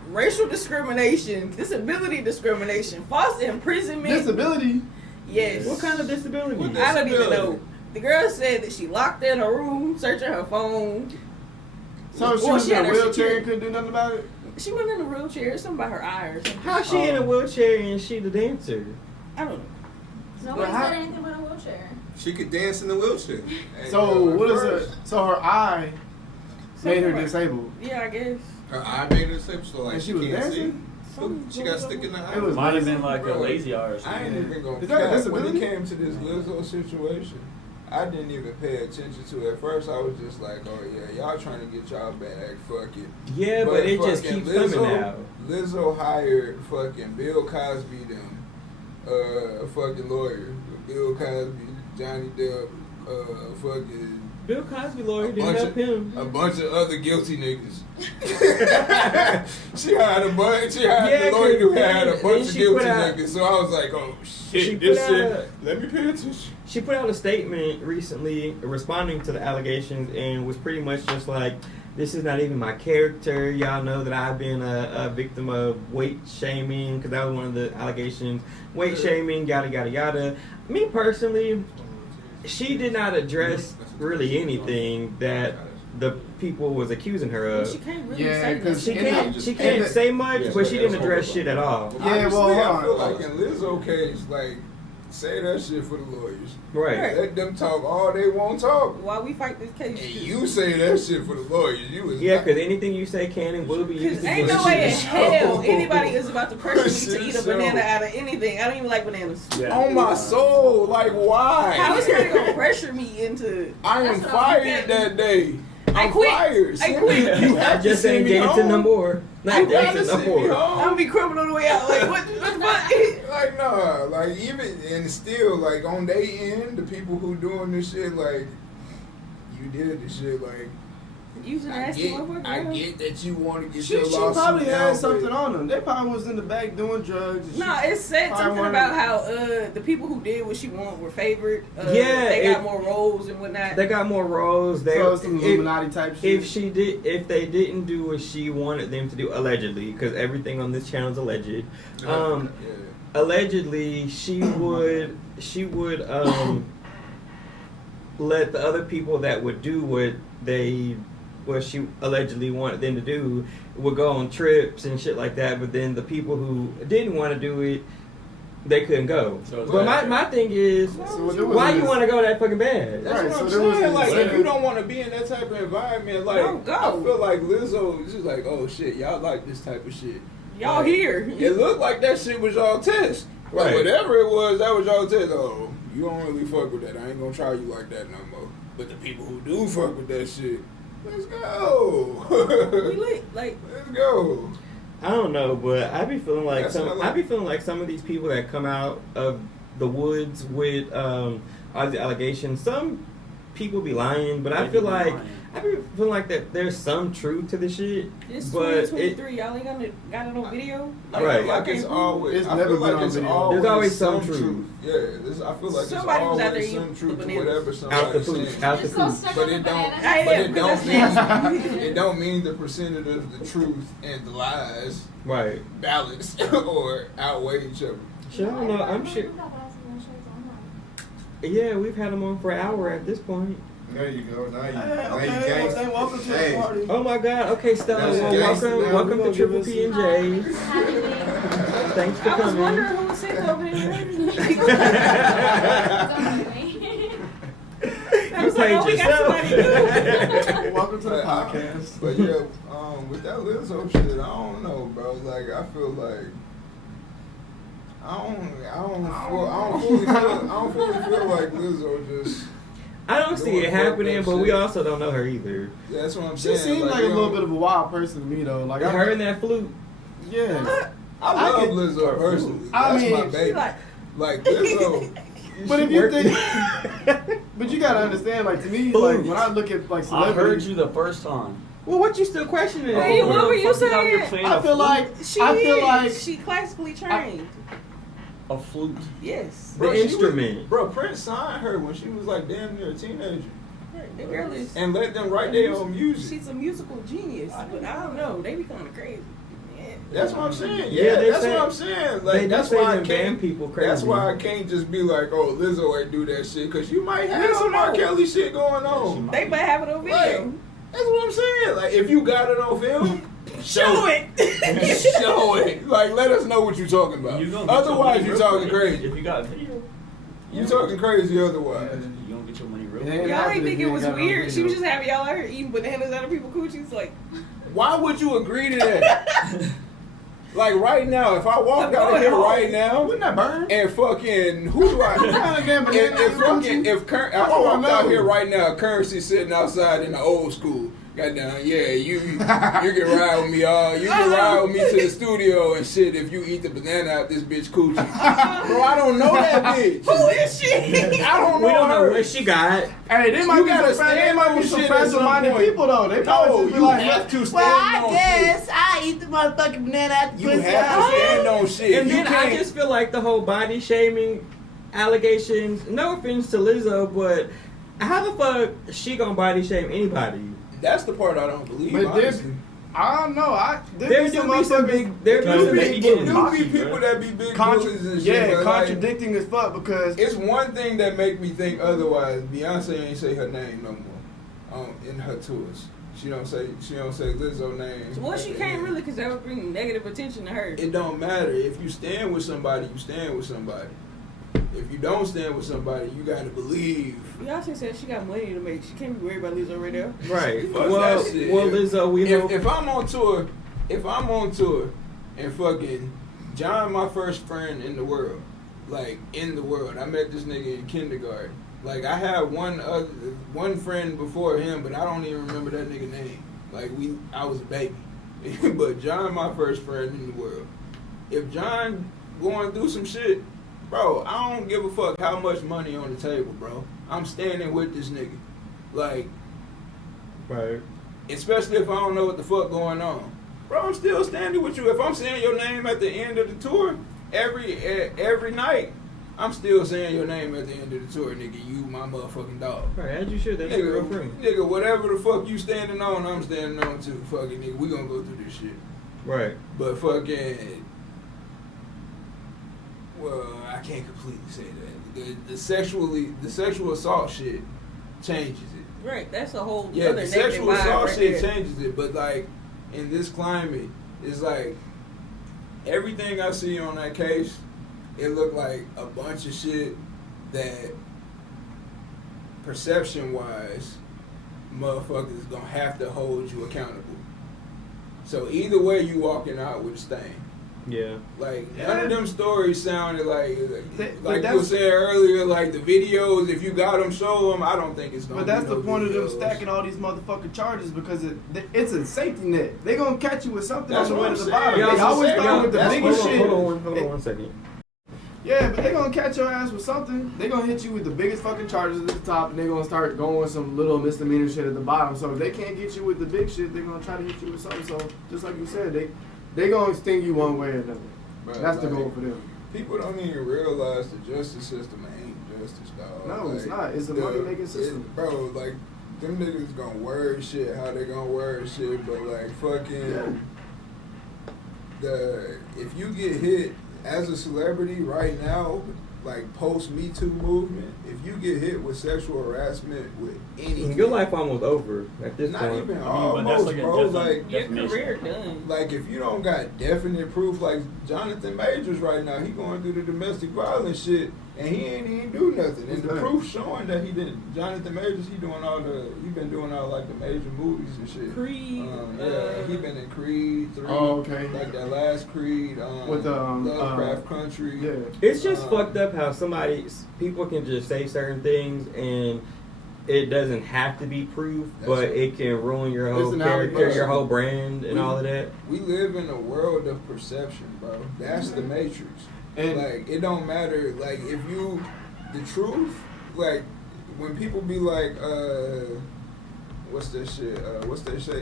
racial discrimination, disability discrimination, false imprisonment. Disability. Yes. What kind of disability? I don't even know. The girl said that she locked her in her room, searching her phone. So she Well, was she in had a her wheelchair security. and couldn't do nothing about it? She went in a wheelchair, something about her eye or something. How's she in a wheelchair and she the dancer? I don't know. Nobody Well, said anything about a wheelchair. She could dance in the wheelchair. Hey, So yo, what is first, it? So her eye made her disabled. Yeah, I guess. Her eye made her sick, so like And she she was can't dancing? see. She got a stick in the eye. It was Might have been lazy. like a Bro, lazy eye or I ain't something. even gonna Is that a cap. When disability? it came to this Lizzo situation, I didn't even pay attention to it. At first, I was just like, oh yeah, y'all trying to get y'all back, fuck it. Yeah, but it just fucking keeps coming out. Lizzo hired fucking Bill Cosby, fucking lawyer. Bill Cosby, Johnny Depp, fucking Bill Cosby lawyer A didn't bunch help of- him. a bunch of other guilty niggas. She hired a bunch. She hired Yeah, the lawyer who 'cause had a then bunch of she guilty put out- niggas. So I was like, oh She shit, put this out shit. a- Let me pay attention. She put out a statement recently responding to the allegations and was pretty much just like, this is not even my character. Y'all know that I've been a victim of weight shaming, because that was one of the allegations. Weight shaming, yada, yada, yada. Me personally, she did not address really anything that the people was accusing her Well, of. she can't really Yeah, say 'cause She nothing. can't. She can't say much, Yeah, but she didn't that's address horrible. shit at all. Yeah, well, Honestly, I hold feel on. like in Lizzo case, like, say that shit for the lawyers. Right. Let them talk all they want to talk. Why we fight this case? And you say that shit for the lawyers. You was Yeah, not- because anything you say can and will be used Because ain't against no you. way in hell anybody is about to pressure me Shit to eat a show. banana out of anything. I don't even like bananas. Yeah. on my soul, like why? How is somebody gonna pressure me into? I am That's what I'm fired getting. that day. I I'm quit. fired. I Send quit. me- You I have just to send ain't me dancing no home. more. You Not gotta dancing no send me more. I'm home. gonna be criminal on the way out. Like what the fuck? Like nah, like even and still like on they end, the people who doing this shit, like you did this shit, like using I nasty motherfucker. get that you want to get She your lawsuit probably had out, something but on them. They probably was in the back doing drugs. And No, shit. it said Probably something weren't- about how the people who did what she wanted were favored. Yeah, they got more roles and whatnot. They got more roles. They So it's some Illuminati type shit. if they didn't do what she wanted them to do, allegedly, because everything on this channel is alleged. Allegedly, she would let the other people that would do what she allegedly wanted them to do would go on trips and shit like that. But then the people who didn't want to do it, they couldn't go. So it's But like- my thing is, So there was why you this- want to go that fucking bad? That's Right, what so I'm there was saying. this- Like, if you don't want to be in that type of environment, like, Don't go. I feel like Lizzo is just like, oh shit, y'all like this type of shit. Y'all Like, here. It looked like that shit was y'all test. Like, Right. whatever it was, that was y'all test. Oh, you don't really fuck with that. I ain't gonna try you like that no more. But the people who do fuck with that shit, let's go. We lit. Like, Let's go. I don't know, but I be feeling like That's what I like. I be feeling like some of these people that come out of the woods with all the allegations, some people be lying, but I They feel be like lying. I be feeling like that there's some truth to the shit, it's but 2023. Y'all ain't got it on video. I Right. feel like it's always. It's I never feel been like on it's video. always There's always some truth. Yeah, I feel like Somebody was it's out there always eating some truth the to bananas. whatever out the somebody's food, saying. out the Just go food. stuck But on it the don't. banana. I But am, it but don't that's mean. nasty. It don't mean the percentage of the truth and the lies Right. balance or outweigh each other. Shit, I don't know. I'm sure. Yeah, we've had them on for an hour at this point. There you go. Now you, Hey, now you okay, gangster. well, welcome to Hey. the party. Oh my God. Okay, Stella. That's Well, gangster. welcome, Now welcome we to gonna Triple give us P&J. Thanks for I was coming. wondering who was sitting over here. I was like, oh, we got somebody new. Welcome to the But, podcast. But yeah, with that Lizzo shit, I don't know, bro. Like, I feel like I don't fully feel like Lizzo just. I don't see it happening, but we also don't know her either. Yeah, that's what I'm She saying. seemed like a you little know, bit of a wild person to me, though. Like Her and that flute. yeah. I I love could- Lizzo personally. I That's mean, my she baby. like- Like Lizzo. But she if you working- think, but you gotta understand, like to me, Food. like when I look at like I celebrities, heard you the first time. Well, what you still questioning? it Hey, for? what were you Fuck, out here saying? playing I a feel flute? like She I feel is. like She classically trained. A flute. Yes. The Bro, she was- instrument. Bro, Prince signed her when she was like damn near a teenager The girl is. and let them write their own music. She's a musical genius, but I don't know. They be kind of crazy. Yeah. That's what I'm saying. Yeah, Yeah, they that's say- what I'm saying. Like they do that's say why I them can't. band people crazy. That's why I can't just be like, oh, Lizzo ain't do that shit, because you might We have don't some R. know. Kelly shit going on. They might have it on video. Like, that's what I'm saying. Like, if you got it on film, Show it. show it. Like, let us know what you're talking about. You gonna get your Otherwise, money you're real talking quick. crazy. If you got video, You're talking crazy otherwise. you don't get your money real Yeah. quick. Y'all ain't If think you it was ain't got no weird. She was video. just having y'all out here eating bananas out of people's coochies. Like, Why would you agree to that? Like, right now, if I walk I'm out of going here home. right now wouldn't that burn? and fucking, who do I... What kind of damn banana If you fucking, coochie? if I walked out here right now, Currency sitting outside in the old school. Goddamn, yeah, you can ride with me, you can ride with me to the studio and shit if you eat the banana out this bitch coochie. Bro, I don't know that bitch. who is she? I don't know We don't know her. what she got. Hey, they might You be gotta some, they stand might on be some shit at some fragile-minded point. people though. They No, probably just be you like, have to stand well, I on guess shit. I eat the motherfucking banana out the You pussy have to out. stand on shit. And You then I can't- just feel like the whole body shaming allegations. No offense to Lizzo, but how the fuck she gonna body shame anybody? That's the part I don't believe, But honestly. I don't know. There do be some big. There Because do they be be people. getting Do cocky, be people bro. that be big bullies and shit, but like, contradicting as fuck because it's one thing that make me think otherwise. Beyonce ain't say her name no more in her tours. She don't say Lizzo name. Well, she can't really because that would bring negative attention to her. It don't matter. If you stand with somebody, you stand with somebody. If you don't stand with somebody, you gotta believe. Beyonce said she got money to make. She can't be worried about Lizzo right now. Right. Fuck Well, that shit. well, Lizzo, we hope. If I'm on tour and fucking John, my first friend in the world, like in the world, I met this nigga in kindergarten. Like I had one friend before him, but I don't even remember that nigga name. Like I was a baby, but John, my first friend in the world. If John going through some shit, bro, I don't give a fuck how much money on the table, bro. I'm standing with this nigga, like. Right. especially if I don't know what the fuck going on. Bro, I'm still standing with you. If I'm saying your name at the end of the tour, every night, I'm still saying your name at the end of the tour, nigga. You my motherfucking dog. Right, as you should. That's your real friend. Nigga, whatever the fuck you standing on, I'm standing on too. Fucking nigga, we gonna go through this shit. Right. But fucking, well, I can't completely say that. The sexual assault shit changes it. Right, that's a whole Yeah, other the sexual negative vibe assault right shit there. changes it. But like in this climate, it's like everything I see on that case, it looked like a bunch of shit that perception wise, motherfuckers gonna have to hold you accountable. So either way, you walking out with a stain. Yeah. Like none of them stories sounded like But you were saying earlier. Like the videos, if you got them, show them. I don't think it's gonna. But that's be the no point of them videos. stacking all these motherfucking charges because it's a safety net. They gonna catch you with something That's on the what way I'm to the saying. bottom. Yeah, They that's always what I'm start saying. with the That's biggest what- shit. Hold on 1 second. Yeah, but they gonna catch your ass with something. They gonna hit you with the biggest fucking charges at the top, and they gonna start going with some little misdemeanor shit at the bottom. So if they can't get you with the big shit, they gonna try to hit you with something. So just like you said, they gonna sting you one way or another. But That's the like, goal for them. People don't even realize the justice system ain't justice, dog. No, it's Like, not. It's a money-making system. Bro, like, them niggas gonna word shit how they gonna word shit, but like, fucking, if you get hit as a celebrity right now, like post Me Too movement, if you get hit with sexual harassment with anything, Your life almost over at this not point. even but almost, that's like a bro. different Like, Your definition. career done. like if you don't got definite proof, like Jonathan Majors right now, he going through the domestic violence shit, and he ain't even do nothing. And the proof showing that he didn't. Jonathan Majors, he been doing all like the major movies and shit. Creed. Yeah, he been in Creed 3. Oh, okay. Like that last Creed. With, Lovecraft Country. Yeah. It's just fucked up how people can just say certain things and it doesn't have to be proof, but it can ruin your whole It's an character, allegation. your whole brand, and all of that. We live in a world of perception, bro. That's the Matrix. And Like, it don't matter. Like, if you, the truth, like, when people be like, what's that shit?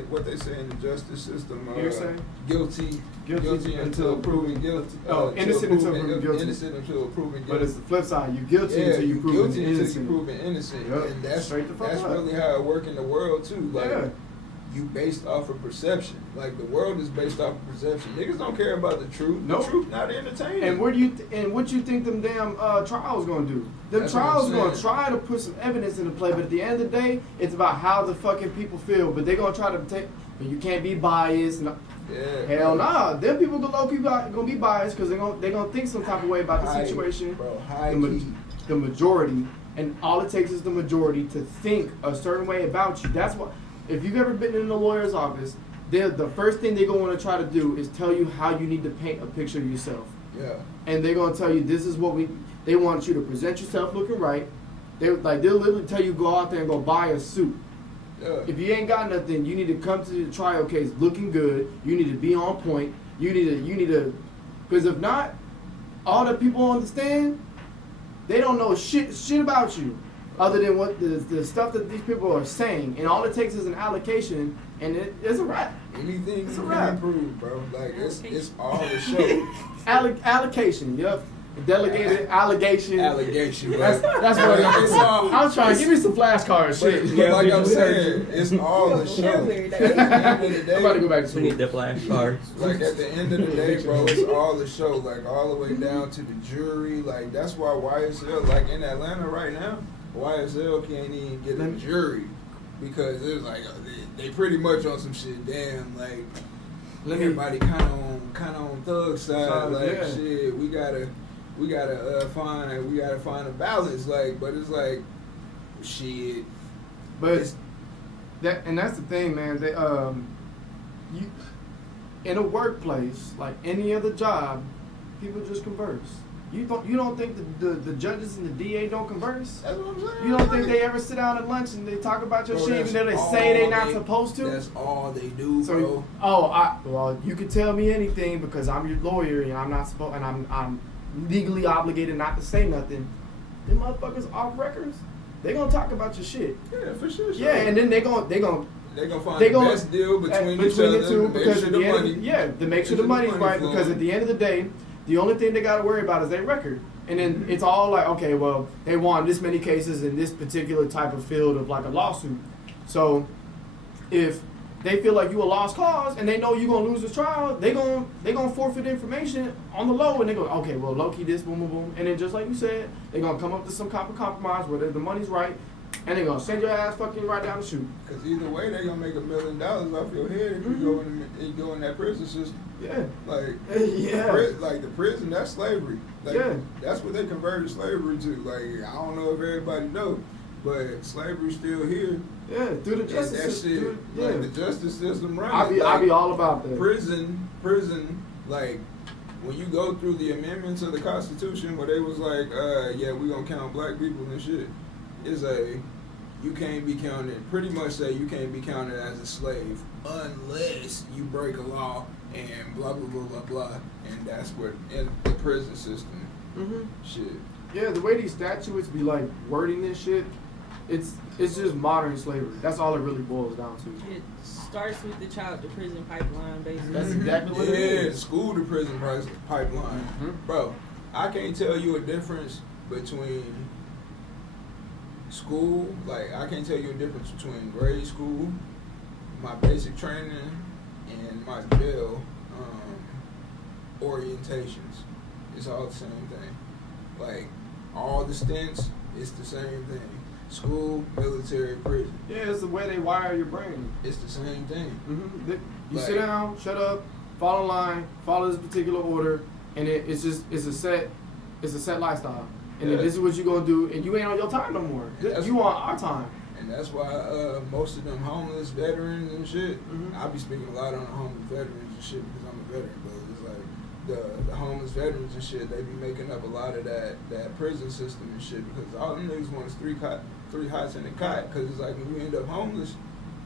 What they say in the justice system? Hearsay? Guilty until until proven guilty. Innocent until proven guilty. Innocent until proven guilty. but it's the flip side. You guilty Yeah, until you you prove guilty until you innocent. proven innocent, Yup. and that's Straight the fuck up. really how it work in the world too. Like, Yeah. you based off of perception. Like the world is based off of perception. Niggas don't care about the truth. Nope. The truth not entertaining. And what you think them damn trials gonna do? Them That's what trials I'm gonna saying. try to put some evidence into play, but at the end of the day, it's about how the fucking people feel. But they gonna try to take. You can't be biased. No, Yeah. hell nah. Them people gonna be biased because they gonna think some type of way about the High- situation. Bro, high The, key. the majority, and all it takes is the majority to think a certain way about you. That's what. If you've ever been in a lawyer's office, the first thing they're gonna want to try to do is tell you how you need to paint a picture of yourself. Yeah. And they're gonna tell you this is what they want you to present yourself looking right. They'll literally tell you go out there and go buy a suit. Yeah. If you ain't got nothing, you need to come to the trial case looking good. You need to be on point. You need to, because if not, all the people understand, they don't know shit about you, other than what the stuff that these people are saying. And all it takes is an allocation, and it's a wrap. Anything It's you a can wrap. improve, bro. Like it's all the show. Allocation, yep. Delegated allegation. Allegation. Bro. That's what It's all- I'm trying. Give me some flashcards, But, shit. but like I'm saying, it's all the show. Vocabulary, At the end of the day, I'm about to go back to We need school. the flashcards. Like at the end of the day, bro, it's all the show. Like all the way down to the jury. Like that's why YSL, like in Atlanta right now, YSL can't even get a jury because it's like they pretty much on some shit. Damn, like everybody kind of on thug side. Like yeah. shit, we gotta find a balance. Like, but it's like shit. But that's the thing, man. They you in a workplace like any other job, people just converse. You don't think the judges and the DA don't converse? That's what I'm saying. You don't think they ever sit down at lunch and they talk about your Bro, shit that's even though they all say they not they- supposed to? That's all they do, So, bro. well, you can tell me anything because I'm your lawyer and I'm not supposed, and I'm legally obligated not to say nothing. Them motherfuckers off records, they gonna talk about your shit. Yeah, for sure. Yeah, and then they gonna They gonna find They the gonna- best deal between each the other. two Make because sure at the the end, money. to make sure the money's right. flowing. Because at the end of the day, the only thing they got to worry about is their record. And then it's all like, okay, well, they won this many cases in this particular type of field of like a lawsuit. So if they feel like you a lost cause and they know you're gonna lose the trial, they gonna forfeit information on the low, and they go, okay, well, low key this, boom, boom, boom, and then just like you said, they gonna come up to some type of compromise where the money's right, and they gonna send your ass fucking right down the chute. Cause either way, they gonna make $1 million off your head if you go in that prison system. Yeah. Like Yeah. like the prison, that's slavery. Like, Yeah. that's what they converted slavery to. Like I don't know if everybody know, but slavery's still here. Yeah, through the And justice that system. shit, Yeah. like the justice system running. I be all about that. Prison, like when you go through the amendments of the Constitution where they was like, yeah, we gonna count black people and shit, is you can't be counted, pretty much say you can't be counted as a slave unless you break a law and blah, blah, blah, blah, blah. And that's what, in the prison system, shit. Yeah, the way these statutes be like wording this shit, it's just modern slavery. That's all it really boils down to. It starts with the child to prison pipeline, basically. That's exactly what it is. School to prison pipeline. Bro, I can't tell you a difference between school, like I can't tell you a difference between grade school, my basic training, and my jail orientations. It's all the same thing. Like all the stints, it's the same thing. School, military, prison. Yeah, it's the way they wire your brain. It's the same thing. You Like- sit down, shut up, follow line, follow this particular order, and it's a set lifestyle. And then Yeah. this is what you're gonna do, and you ain't on your time no more. You on our time. And that's why most of them homeless veterans and shit, I be speaking a lot on the homeless veterans and shit because I'm a veteran, but it's like the homeless veterans and shit, they be making up a lot of that prison system and shit because all them niggas want is three hots in a cot because it's like when you end up homeless,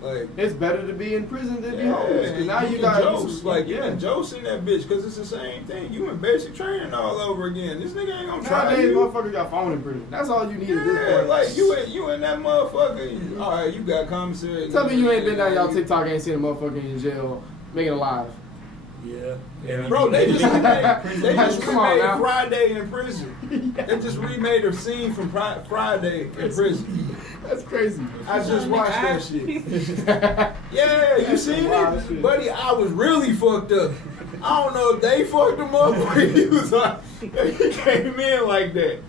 like It's better to be in prison than be yeah, homeless. and Cause now you can got jokes, like you can jokes in that bitch because it's the same thing. You in basic training all over again. This nigga ain't gonna try Nowadays, you. motherfuckers got phone in prison. That's all you need at this Yeah, point. like you in that motherfucker. All right, you got commissary. Tell me you ain't been down y'all TikTok and ain't seen a motherfucker in jail making a live. Yeah. Bro, they just remade Come on now. Friday in prison. They just remade a scene from Friday in prison. That's crazy. I just watched that shit. Yeah, you seen Wild shit. it? Buddy, I was really fucked up. I don't know if they fucked him up or he was like, he came in like that.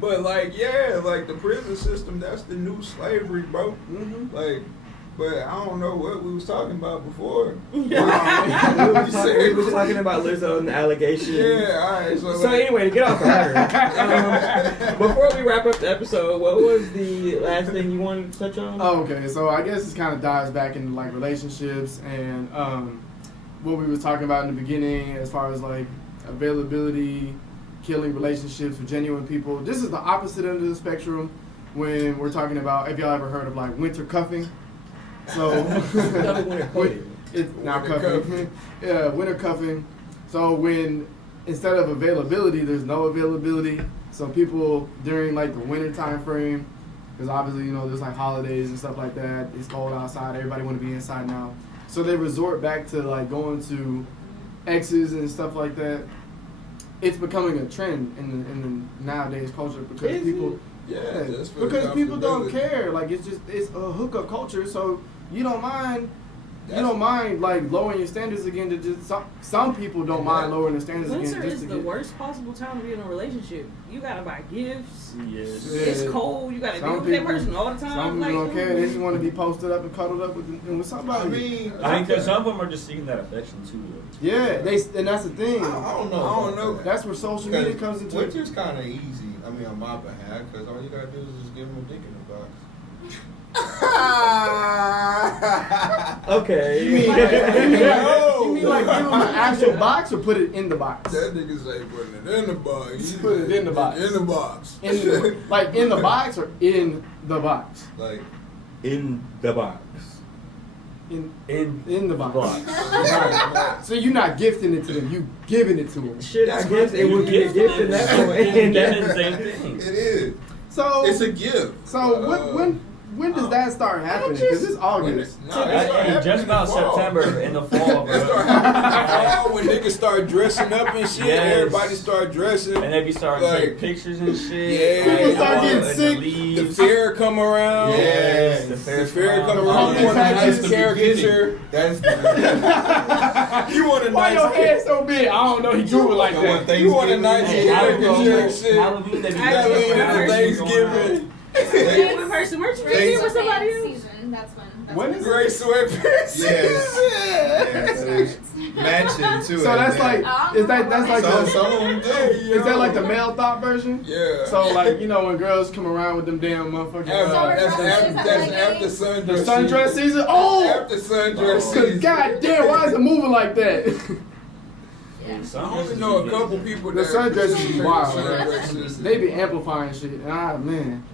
But like, yeah, like the prison system, that's the new slavery, bro. Like, but I don't know what we was talking about before. We was talking about Lizzo and the allegations. Yeah, all right. So anyway, to get off her, before we wrap up the episode, what was the last thing you wanted to touch on? Oh, okay, so I guess this kind of dives back into like relationships and what we was talking about in the beginning as far as like availability, killing relationships with genuine people. This is the opposite end of the spectrum when we're talking about, if y'all ever heard of like winter cuffing. So it's now cuffing. Yeah, winter cuffing. So when instead of availability, there's no availability. So people during like the winter time frame, because obviously there's like holidays and stuff like that. It's cold outside. Everybody want to be inside now. So they resort back to like going to exes and stuff like that. It's becoming a trend in the nowadays culture because people. Yeah, because people don't care. Like it's a hookup culture, so you don't mind like lowering your standards again. To just some people don't mind lowering their standards again. Winter is the worst possible time to be in a relationship. You gotta buy gifts. Yes. It's cold. You gotta deal with that person all the time. Some people don't care. They just want to be posted up and cuddled up with somebody. I mean, I think that some of them are just seeking that affection too. Though. Yeah, and that's the thing. I don't know. I don't know. That's where social media comes into it. Which is kind of easy. I mean, on my behalf, because all you gotta do is just give them a dick in the box. Okay. You mean like give them an actual box or put it in the box? That nigga say putting it in the box. Put it in the box. In the box. Like in the box or in the box? Like, In the box. In the box. Box. Right. So you're not gifting it to them, you giving it to them. Shit, I guess it would be a gift in that point. Getting the same thing. it is. So It's a gift. So When does that start happening? Because it's August. Just about September in the fall, bro. It start happening in the fall when niggas start dressing up and shit. Yes. Everybody start dressing. And they be starting to Like, take pictures and shit. Yeah. People start getting and sick. The fair come around. Yes, the The fair's fair come come around. around. You want a nice That's caricature. That's You want a Why your nice head so big? I don't know. He drew it like that. You want a nice Hey, caricature shit. Halloween, they be Halloween and Thanksgiving. Thanksgiving. One person merch Thanks. here with somebody else. Season. That's when. When is Gray sweatpants. Yes. Matching too. So that's like, that's like some of them do. is that like the male thought version? Yeah. So like, you know, when girls come around with them damn motherfucking That's after the sundress. sundress season. Oh, After sundress cause season. goddamn, why is it moving like that? Yeah. I only know a couple people The that sundresses be wild, sundress man. season. They be amplifying shit. Ah man,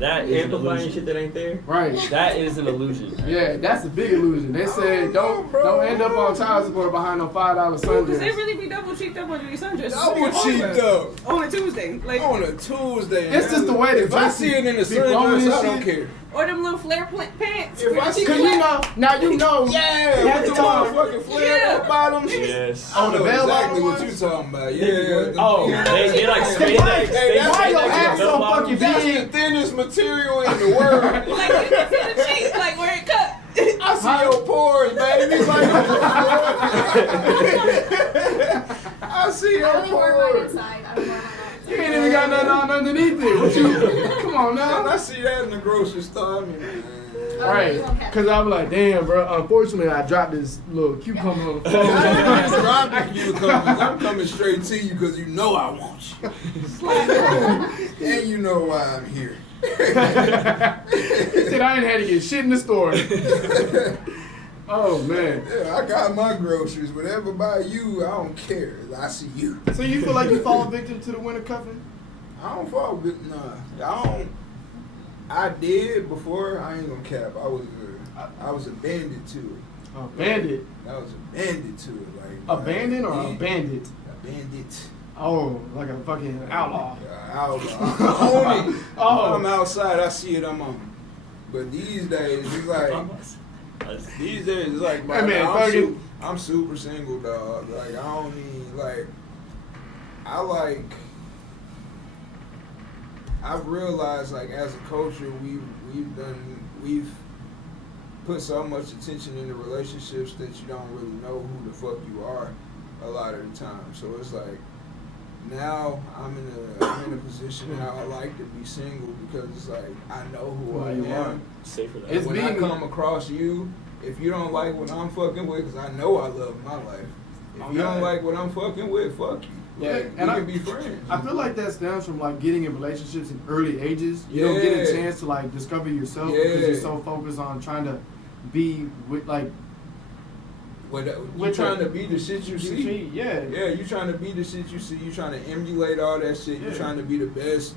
That is an Amplifying illusion. shit that ain't there. right? That is an illusion. Yeah, that's a big illusion. They said don't end up on child support behind no $5 Because they sundress. really be double cheeked up on these sundresses. Double cheeked up On a Tuesday. Like, on a Tuesday. It's just the way the If I dress see it in the be flowing sundress, and I don't shit. care. or them little flare pants. If I see Cause you know, now you know. Yeah, At with the the time. motherfucking flare Yeah. bottoms. Yes. I Oh, the know bell exactly bottom what you ones? talking about. Yeah. Oh, they like spade Why- that. why your ass so fucking That's big? the thinnest material in the world. Like, you can see the cheek, like, where it cut. I see your pores, baby. I see I your only wear mine pores. inside. I don't wear mine outside. You ain't even got nothing on underneath it. What you? Come on Man, now. I see that in the grocery store. I mean, man. Right, You won't catch because I'm like, damn, bro. Unfortunately, I dropped this little cucumber on the I floor. ain't dropping you cucumbers. I'm coming straight to you because you know I want you. And you know why I'm here. He said I ain't had to get shit in the store. Oh man. Yeah, I got my groceries. Whatever by you, I don't care. I see you. So you feel like you fall victim to the winter cuffing? I don't fall with nah. I don't. I did before. I ain't gonna cap. I was a bandit to it. A bandit? I was a bandit to it. A bandit or a bandit? A bandit. Oh, like a fucking outlaw. Outlaw. I own it. Oh. I'm outside. I see it. I'm on. But these days, it's like these days, it's like Hey, man, I'm super single, dog. Like I don't need like. I've realized like as a culture we've put so much attention into relationships that you don't really know who the fuck you are a lot of the time. So it's like now I'm in a position now I like to be single because it's like I know who I am. Safe for that. It's When being I come across you, if you don't like what I'm fucking with, because I know I love my life. If you don't like what I'm fucking with, fuck you. Yeah, Like, and we I- can be friends. I feel like that stems from like getting in relationships in early ages. You don't get a Yeah. chance to like discover yourself because you're Yeah. so focused on trying to be with like You're with trying the- to be the shit you see. Yeah. Yeah, you trying to be the shit you see. You trying to emulate all that shit. You Yeah. trying to be the best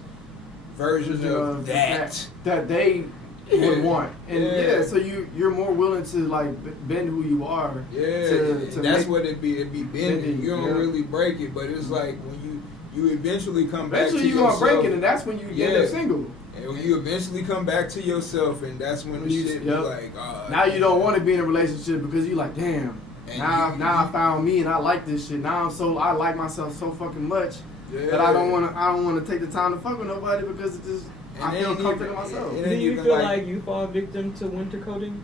version of that. that they would want, and Yeah. so you're more willing to like bend who you are. Yeah, to that's make- what it be. It be bending. bending, You don't yeah. really break it, but it's like when you eventually come back Eventually to you're gonna yourself. break it, and that's when you end Yeah. up single. And when you eventually come back to yourself, and that's when the You- shit yep. be like, Now you don't want to be in a relationship because you like, damn. And Now you- I found me and I like this shit. Now I like myself so fucking much Yeah. that I don't want to take the time to fuck with nobody because it just And I it feel ain't comfortable in even- myself. it Do ain't you even feel like you fall victim to winter coating?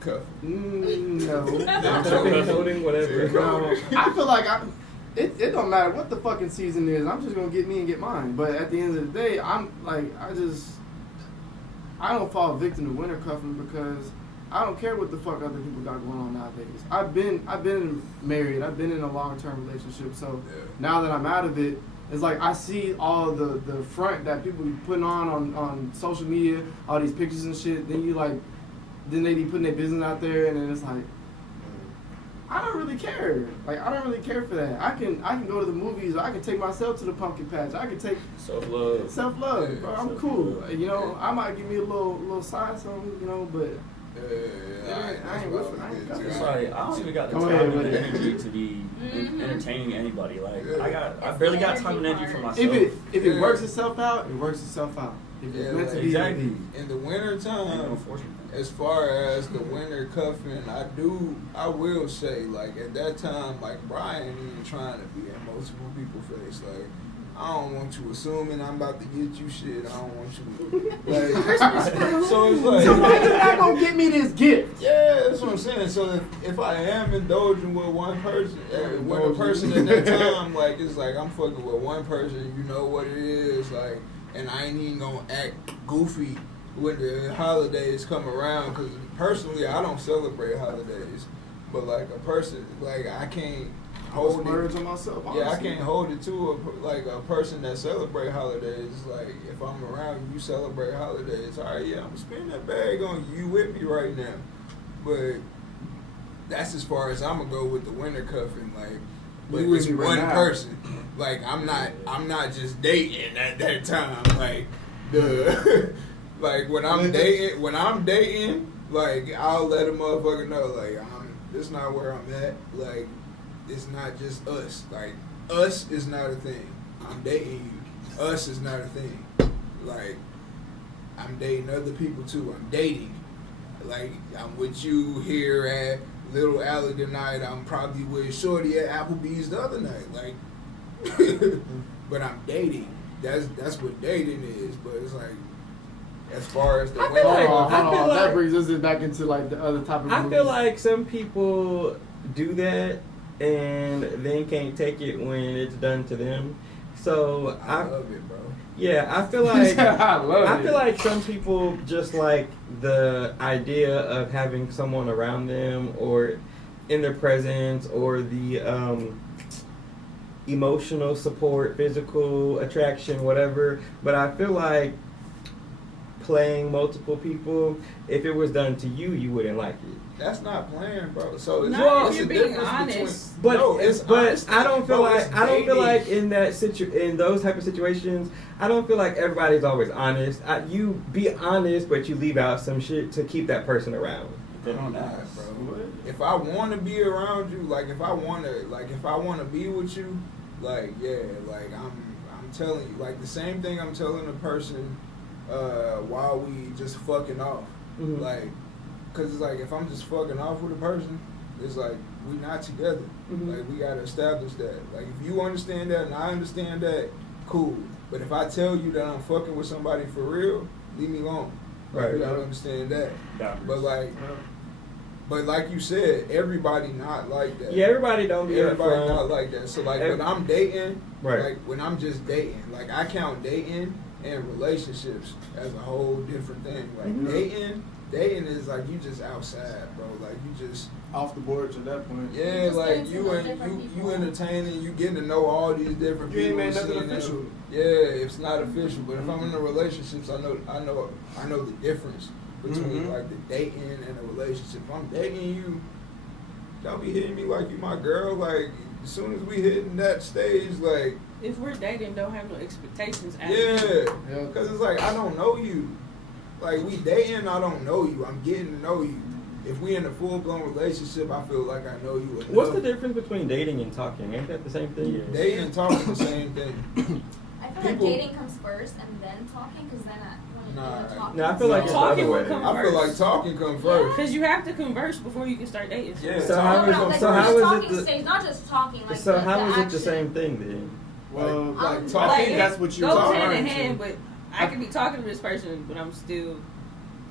cuff. No. Winter coating, whatever. No. I feel like it don't matter what the fucking season is. I'm just gonna get me and get mine. But at the end of the day, I'm like I don't fall victim to winter cuffing because I don't care what the fuck other people got going on nowadays. I've been married. I've been in a long-term relationship. So Yeah. now that I'm out of it, it's like I see all the front that people be putting on social media, all these pictures and shit. Then they be putting their business out there, and then it's like, I don't really care. Like I don't really care for that. I can go to the movies. Or I can take myself to the pumpkin patch. I can take Self-love. self-love, bro. I'm Self-love. cool. You know, I might give me a little side something, you know, but I ain't with it. I ain't got It's it. like I don't even got the Go time ahead and with the it. energy to be entertaining anybody. Like Yeah. I barely got time and energy for myself. If it works itself out, it works itself out. If Yeah, it's meant to like, be, exactly. in the winter Ain't no time, forcing thing. as far as the winter cuffing, I will say, like, at that time, like, Brian ain't even trying to be in multiple people's face. Like, I don't want you assuming I'm about to get you shit. I don't want you, like, so it's like, so why you not gonna get me this gift? yeah, that's what I'm saying. So if I am indulging with one person, with a person at that time, like, it's like I'm fucking with one person, you know what it is, like, and I ain't even gonna act goofy when the holidays come around, because personally, I don't celebrate holidays, but like a person, like, I can't hold Splurge it. on myself. Yeah, I honestly. can't hold it to a person that celebrate holidays. Like, if I'm around you celebrate holidays, all right, yeah, I'm spending that bag on you with me right now. But that's as far as I'm gonna go with the winter cuffing. Like, but You with it's me right one now. person. Like, I'm not just dating at that time. Like, the like when I'm dating, like, I'll let a motherfucker know, like, this not where I'm at. Like, it's not just us. Like, us is not a thing. I'm dating you. Us is not a thing. Like, I'm dating other people too. I'm dating. Like, I'm with you here at Little Alley tonight. I'm probably with Shorty at Applebee's the other night. Like, but I'm dating. That's what dating is. But it's like, as far as the I feel like- Hold I feel on. That like- brings us back into like the other topic. I feel like some people do that and then can't take it when it's done to them. So I love it, bro. yeah, I feel like I feel like some people just like the idea of having someone around them or in their presence or the emotional support, physical attraction, whatever. But I feel like playing multiple people, if it was done to you, you wouldn't like it. That's not playing, bro. So it's, No, it's if a you're being difference honest. But no, it's but honesty, I don't feel bro, like it's I don't feel dating. like in those type of situations, I don't feel like everybody's always honest. You be honest, but you leave out some shit to keep that person around. They don't Nah, ask. bro. What? If I want to be around you, like, if I want to be with you, like, yeah, like, I'm telling you, like, the same thing I'm telling a person while we just fucking off. Mhm. Like, because it's like, if I'm just fucking off with a person, it's like, we not together. Mhm. Like, we got to establish that. Like, if you understand that and I understand that, cool. But if I tell you that I'm fucking with somebody for real, leave me alone. Like, Right. you got to understand that. Boundaries. But like you said, everybody not like that. Yeah, everybody don't be Everybody upfront. not like that. So like Every- when I'm dating, Right. like when I'm just dating, like I count dating and relationships as a whole different thing. Like Mhm. dating is like you just outside, bro. Like you just off the boards at that point. yeah, just like getting to you know and different you people. entertaining, you getting to know all these different You ain't people. made nothing seeing them. official. Yeah, it's not official. But if I'm in a relationships, I know the difference between Mhm. like the dating and a relationship. If I'm dating you, don't be hitting me like you my girl. Like as soon as we hitting that stage, like If we're dating, don't have no expectations. yeah, Yeah. because it's like I don't know you. Like we dating, I don't know you. I'm getting to know you. If we in a full blown relationship, I feel like I know you enough. What's the difference between dating and talking? Ain't that the same thing? Yeah. Dating and talking the same thing. I feel People- like dating comes first and then talking, because then when Nah. you're talking. No, I feel like it's the Talking other will way. come I feel like talking come first. Because you have to converse before you can start dating. Yeah. So No, how no, is no, it? like So the how is talking it? The, stage, not just talking. Like so the, how the is it the action. same thing then? Well, like, like talking, talking, it that's what you're goes talking hand in to. hand, but I can be talking to this person, but I'm still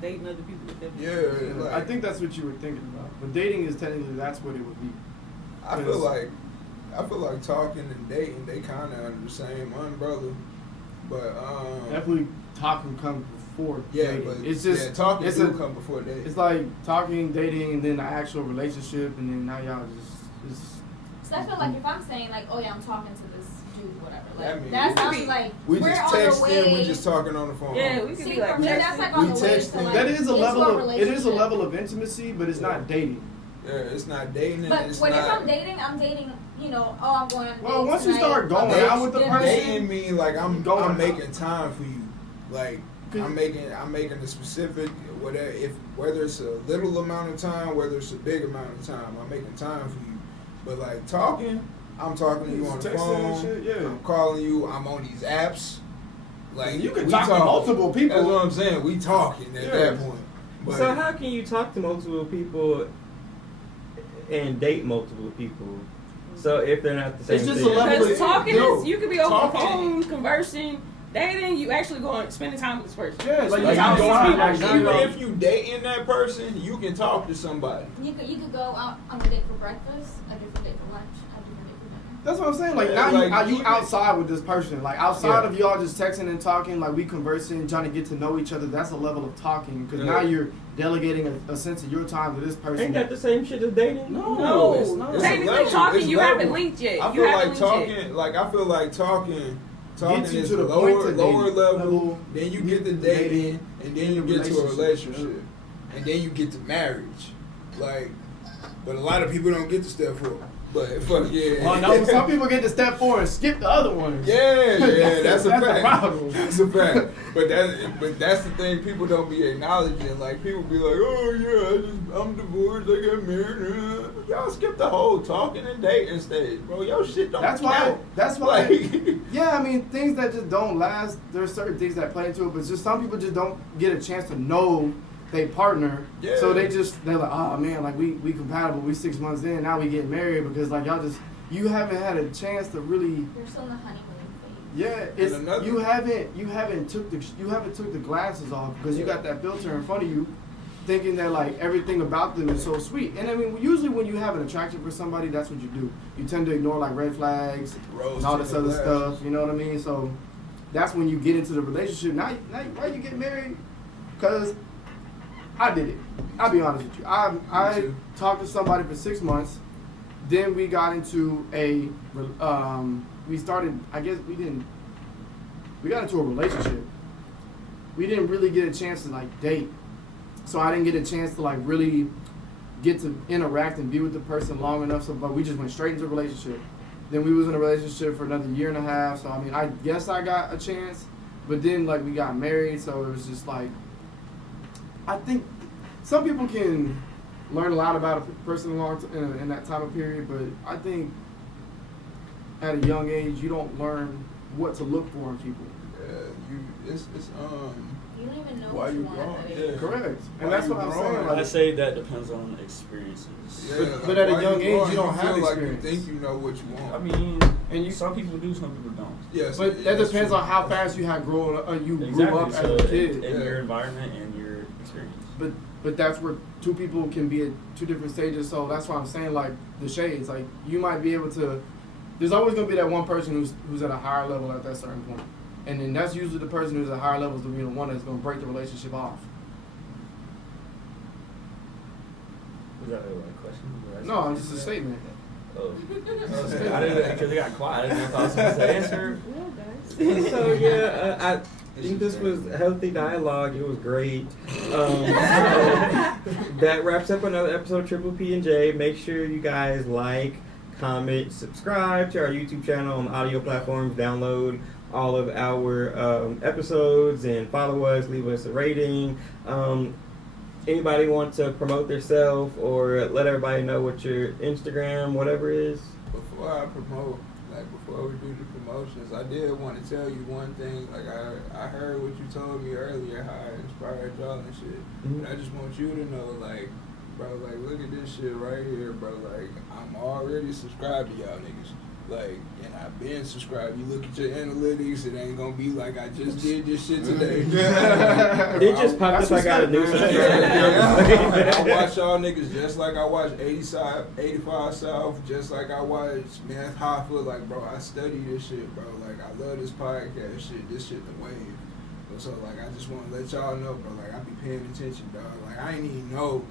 dating other people with them. Yeah, like, I think that's what you were thinking about. But dating is technically that's what it would be. I feel like talking and dating, they kind of under the same umbrella. But Definitely talking comes before yeah, dating. but It's just yeah, talking it's do a- come before dating. It's like talking, dating, and then the actual relationship, and then now y'all just So I feel like if I'm saying like, oh yeah, I'm talking to this dude, whatever, That like means that we sounds just- like we we're just on the texting, way. we just talking on the phone. Yeah, we could See, be like for me, that's like on We the way texting. to like that is a into level of it is a relationship. level of intimacy, but it's not dating. Yeah, it's not dating. But it's when not, if I'm dating, you know, oh, I'm going on Well, dates once you tonight, start going I'm out with the dinner. person, dating me like I'm Going out. making time for you. Like I'm making a specific whether it's a little amount of time, whether it's a big amount of time, I'm making time for you. But like talking, I'm talking to you on the Texting and phone. shit, yeah. I'm calling you. I'm on these apps. Like You can we talk to multiple people. That's what I'm saying. We talking at that point. But So how can you talk to multiple people and date multiple people? So if they're not the same It's just thing. a level Because of- talking No, is, you could be over the talking. phone, conversing, dating, you actually going, spending time with this person. Yeah, like, like, you you go go out, out, like, even you know, if you dating that person, you can talk to somebody. You could go out on a date for breakfast, a different date for lunch, a different date for dinner. that's what I'm saying. Like Yeah, now like, you even- outside with this person. Like outside Yeah. of y'all just texting and talking, like we conversing, trying to get to know each other. That's a level of talking because Yeah. now you're delegating a sense of your time to this person. Ain't that the same shit as dating? No, it's not. It's a technically level, talking, it's you level. haven't linked yet. I You feel haven't like linked talking, yet. like I feel like talking Gets you is to the lower, point to lower dating level. Then you get to dating, and then you get to a Relationship. relationship, and then you get to marriage. Like, but a lot of people don't get to step 4. But fuck yeah. Oh no, some people get to step 4 and skip the other ones. Yeah, that's a the fact. problem. That's a fact. But that's the thing people don't be acknowledging. Like people be like, oh yeah, I'm divorced, I got married. Y'all skip the whole talking and dating stage, bro. Your shit don't That's why. count. That's why. Like, Yeah, I mean things that just don't last. There's certain things that play into it, but just some people just don't get a chance to know they partner. Yeah. So they're like, oh man, like we compatible. We 6 months in, now we getting married because like y'all just you haven't had a chance to really. You're still in the honeymoon phase. Yeah, it's another- you haven't took the glasses off because you got that filter in front of you, thinking that like everything about them is so sweet. And I mean, usually when you have an attraction for somebody, that's what you do. You tend to ignore like red flags and all this other stuff. You know what I mean? So that's when you get into the relationship. Now why you get married? Because I did it. I'll be honest with you. I too. talked to somebody for 6 months. Then we got into we started, I guess we got into a relationship. We didn't really get a chance to like date. So I didn't get a chance to like really get to interact and be with the person long enough. So, but we just went straight into a relationship. Then we was in a relationship for another 1.5 years. So I mean, I guess I got a chance, but then like we got married. So it was just like, I think some people can learn a lot about a person in that time of period, but I think at a young age you don't learn what to look for in people. Yeah, it's You don't even know why what you you want wrong? at that Yeah. age. Correct, Why and that's you what I'm growing? saying. I Like, say that depends on experiences. Yeah, But at a why young you age, growing? you don't have feel experience. like you think you know what you want. I mean, And you- some people do, some people don't. Yes, but that depends on how fast you have grown. You grew up So as a kid. in Yeah. your environment and your experience. But that's where two people can be at two different stages. So that's why I'm saying like the shades. Like you might be able to. There's always gonna be that one person who's at a higher level at that certain point, and then that's usually the person who's at higher levels to be the one that's gonna break the relationship off. Was that a question? No, I'm just a statement. Oh. I didn't, because it got quiet. I didn't know if I was supposed to answer. So yeah, I think this was healthy dialogue. It was great. So that wraps up another episode of Triple P&J. Make sure you guys like, comment, subscribe to our YouTube channel on audio platforms. Download all of our episodes and follow us. Leave us a rating. Anybody want to promote themselves or let everybody know what your Instagram, whatever is? Before I promote, like before we do the promotions, I did want to tell you one thing. Like I heard what you told me earlier, how I inspired y'all and shit. Mhm. And I just want you to know, like, bro, like look at this shit right here, bro. Like I'm already subscribed to y'all niggas. Like, and I've been subscribed. You look at your analytics, it ain't gonna be like I just did this shit today. It just popped up. I got a new subscriber. I watch y'all niggas just like I watch 85 South, just like I watch Math Hoffa. Like, bro, I study this shit, bro. Like, I love this podcast shit. This shit the wave. So, like, I just want to let y'all know, bro. Like, I be paying attention, dog. Like, I ain't even know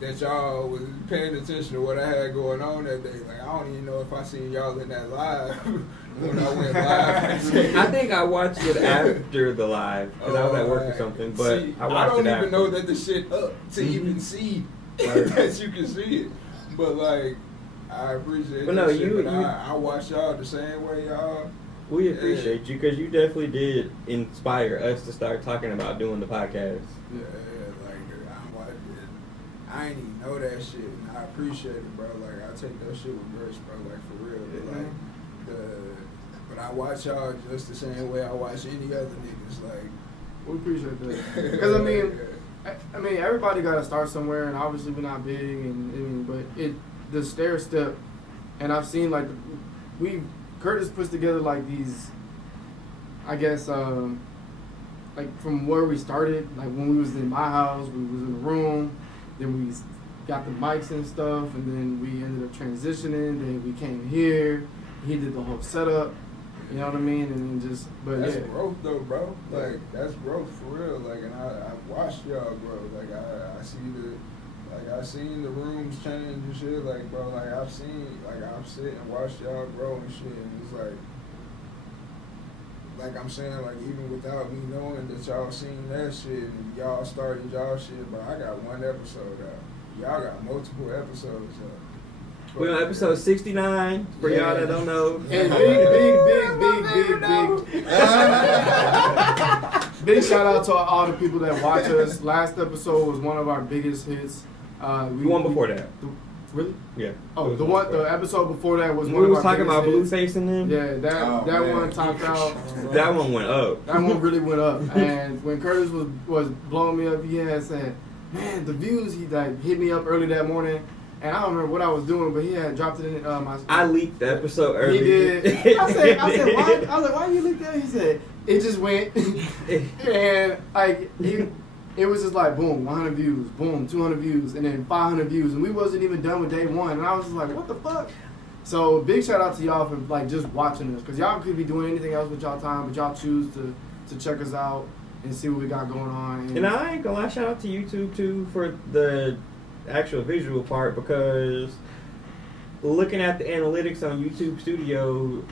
that y'all was paying attention to what I had going on that day. Like, I don't even know if I seen y'all in that live when I went live. I think I watched it after the live because I was at work or something. But see, I watched don't it even after. know that the shit up to even see that you can see it. But like, I appreciate. But that no, shit, you- but you- I watch y'all the same way y'all. We appreciate you because you definitely did inspire us to start talking about doing the podcast. Yeah, like I'm watching. I ain't even know that shit, and I appreciate it, bro. Like I take that shit with grace, bro. Like for real. But, like But I watch y'all just the same way I watch any other niggas. Like, We appreciate that. Because I mean, everybody got to start somewhere, and obviously we're not big, but the stair step, and I've seen like Curtis puts together like these, I guess, like from where we started, like when we was in my house, we was in the room, then we got the mics and stuff, and then we ended up transitioning, then we came here, he did the whole setup. You know what I mean? And then that's growth though, bro. Like, that's growth for real. Like, and I watched y'all grow. Like, I seen the rooms change and shit. Like, bro, like I've sit and watched y'all grow and shit. And it's like I'm saying, like, even without me knowing that y'all seen that shit and y'all started y'all shit, but I got one episode out. Y'all got multiple episodes out. We're on episode 69, for y'all that don't know. And big shout out to all the people that watch us. Last episode was one of our biggest hits. The one before that. Really? Yeah. Oh, the episode before that was one we of was our talking biggest about hits. Blueface in them. Yeah, that one topped out. That one went up. That one really went up. And when Curtis was blowing me up, he had said, "Man, the views." He like hit me up early that morning. And I don't remember what I was doing, but he had dropped it in my. I leaked the episode early. He did. I said, why? I was like, why you leak that? He said, it just went, and like it was just like boom, 100 views, boom, 200 views, and then 500 views, and we wasn't even done with day one, and I was just like, what the fuck? So big shout out to y'all for like just watching us, because y'all could be doing anything else with y'all time, but y'all choose to check us out and see what we got going on. And I ain't gonna lie, shout out to YouTube too for the actual visual part, because looking at the analytics on YouTube Studio,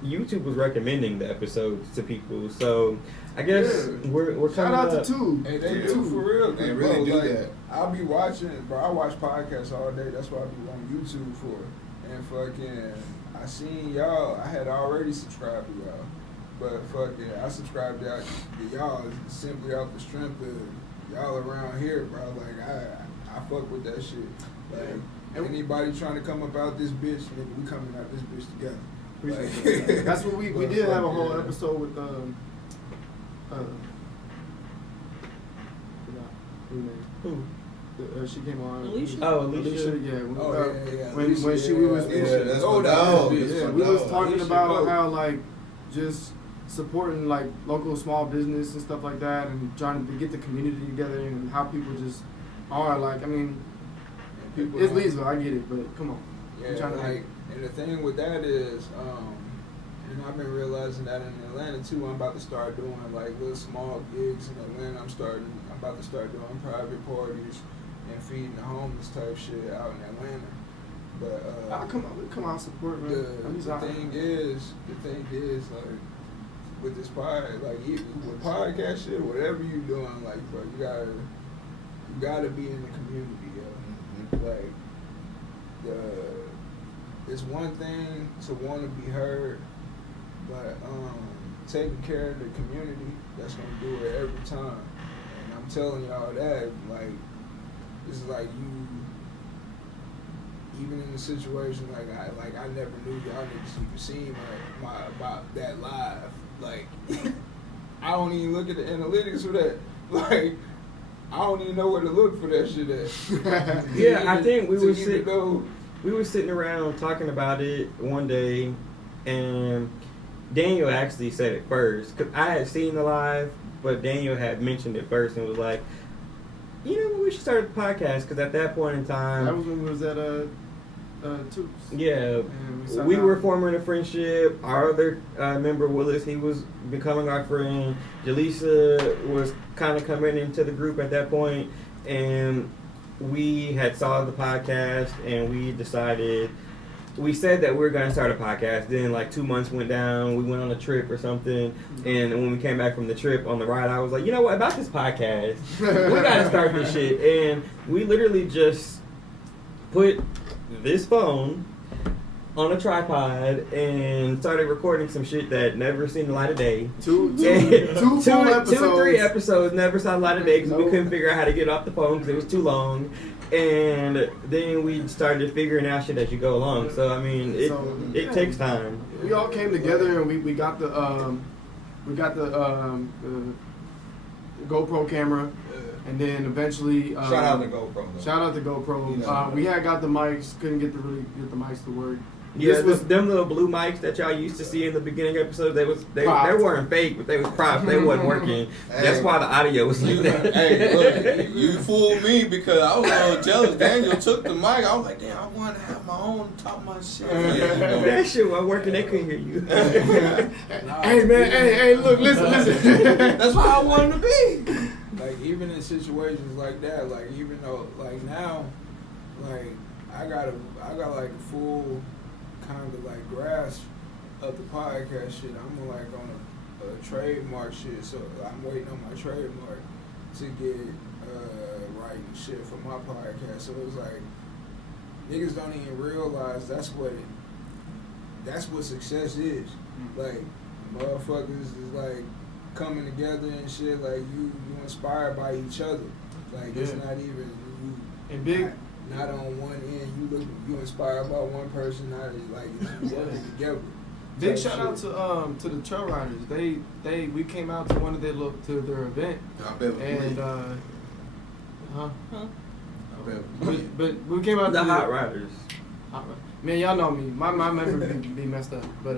YouTube was recommending the episodes to people. So I guess we're shout out to Tube. Hey, they do for real. They really do like, that. I'll be watching, bro. I watch podcasts all day. That's what I be on YouTube for. And fucking, I seen y'all. I had already subscribed to y'all, but fucking, I subscribed to y'all simply off the strength of y'all around here, bro. Like I fuck with that shit. Like, anybody trying to come up out this bitch, nigga, we coming out this bitch together. Like, That's what we did have a whole episode with Who? She came on. Alicia? Oh, Alicia. Yeah. yeah. When Alicia, she was that's oh, my dog. yeah, That's my we was dog. talking Alicia about dope. how like just supporting like local small business and stuff like that, and trying to get the community together, and how people just are like. I mean, people it's don't- Lizzo, I get it, but come on. Yeah, trying to like, and the thing with that is, and I've been realizing that in Atlanta too. I'm about to start doing like little small gigs in Atlanta. I'm about to start doing private parties and feeding the homeless type shit out in Atlanta. But come out support, man. the thing is like with this with podcast shit, whatever you doing, like, bro, you gotta be in the community, yo. Like, it's one thing to want to be heard, but taking care of the community, that's gonna do it every time. And I'm telling y'all that, like, this is like you. Even in the situation, I never knew y'all niggas even seen about that live. Like, I don't even look at the analytics for that. Like, I don't even know where to look for that shit at. Yeah, I think we were sitting around talking about it one day, and Daniel actually said it first, because I had seen the live, but Daniel had mentioned it first and was like, you know, we should start a podcast, because at that point in time, That was when we was at Tubes. yeah, And we were forming a friendship. Our other member, Willis, he was becoming our friend. Jalisa was kind of coming into the group at that point, and we had saw the podcast, and we decided. We said that we were going to start a podcast. Then, like, 2 months went down. We went on a trip or something. And when we came back from the trip on the ride, I was like, you know what? About this podcast, we got to start this shit. And we literally just put this phone on a tripod and started recording some shit that never seen the light of day. Two full episodes. 2 or 3 episodes never saw the light of day because we Nope. couldn't figure out how to get off the phone because it was too long. and then we started figuring out shit as you go along. So I mean, it takes time. We all came together and we got the GoPro camera, and then eventually Shout out to GoPro. Though. Shout out to GoPro. You know. We had got the mics, couldn't get the mics to work. Yeah, This was them little blue mics that y'all used to see in the beginning episodes. They weren't fake, but they was props. They wasn't working. That's why the audio was like that. Hey, look, you fooled me because I was a little jealous. Daniel took the mic. I was like, damn, I want to have my own talk my shit. That shit wasn't working. They couldn't hear you. Hey man, hey, look, listen. That's how I wanted to be. Like even in situations like that, like even though like now, like I got like full kind of like grasp of the podcast shit. I'm like on a trademark shit, so I'm waiting on my trademark to get writing shit for my podcast. So it's like niggas don't even realize that's what success is. Like motherfuckers is like coming together and shit. Like you inspired by each other. Like it's not even you. And big. Not on one end, you inspired by one person. Not like you working together. Big shout out to the trail riders. We came out to one of their event. I bet and but we came out The to Hot Riders. Man, y'all know me. My memory be messed up, but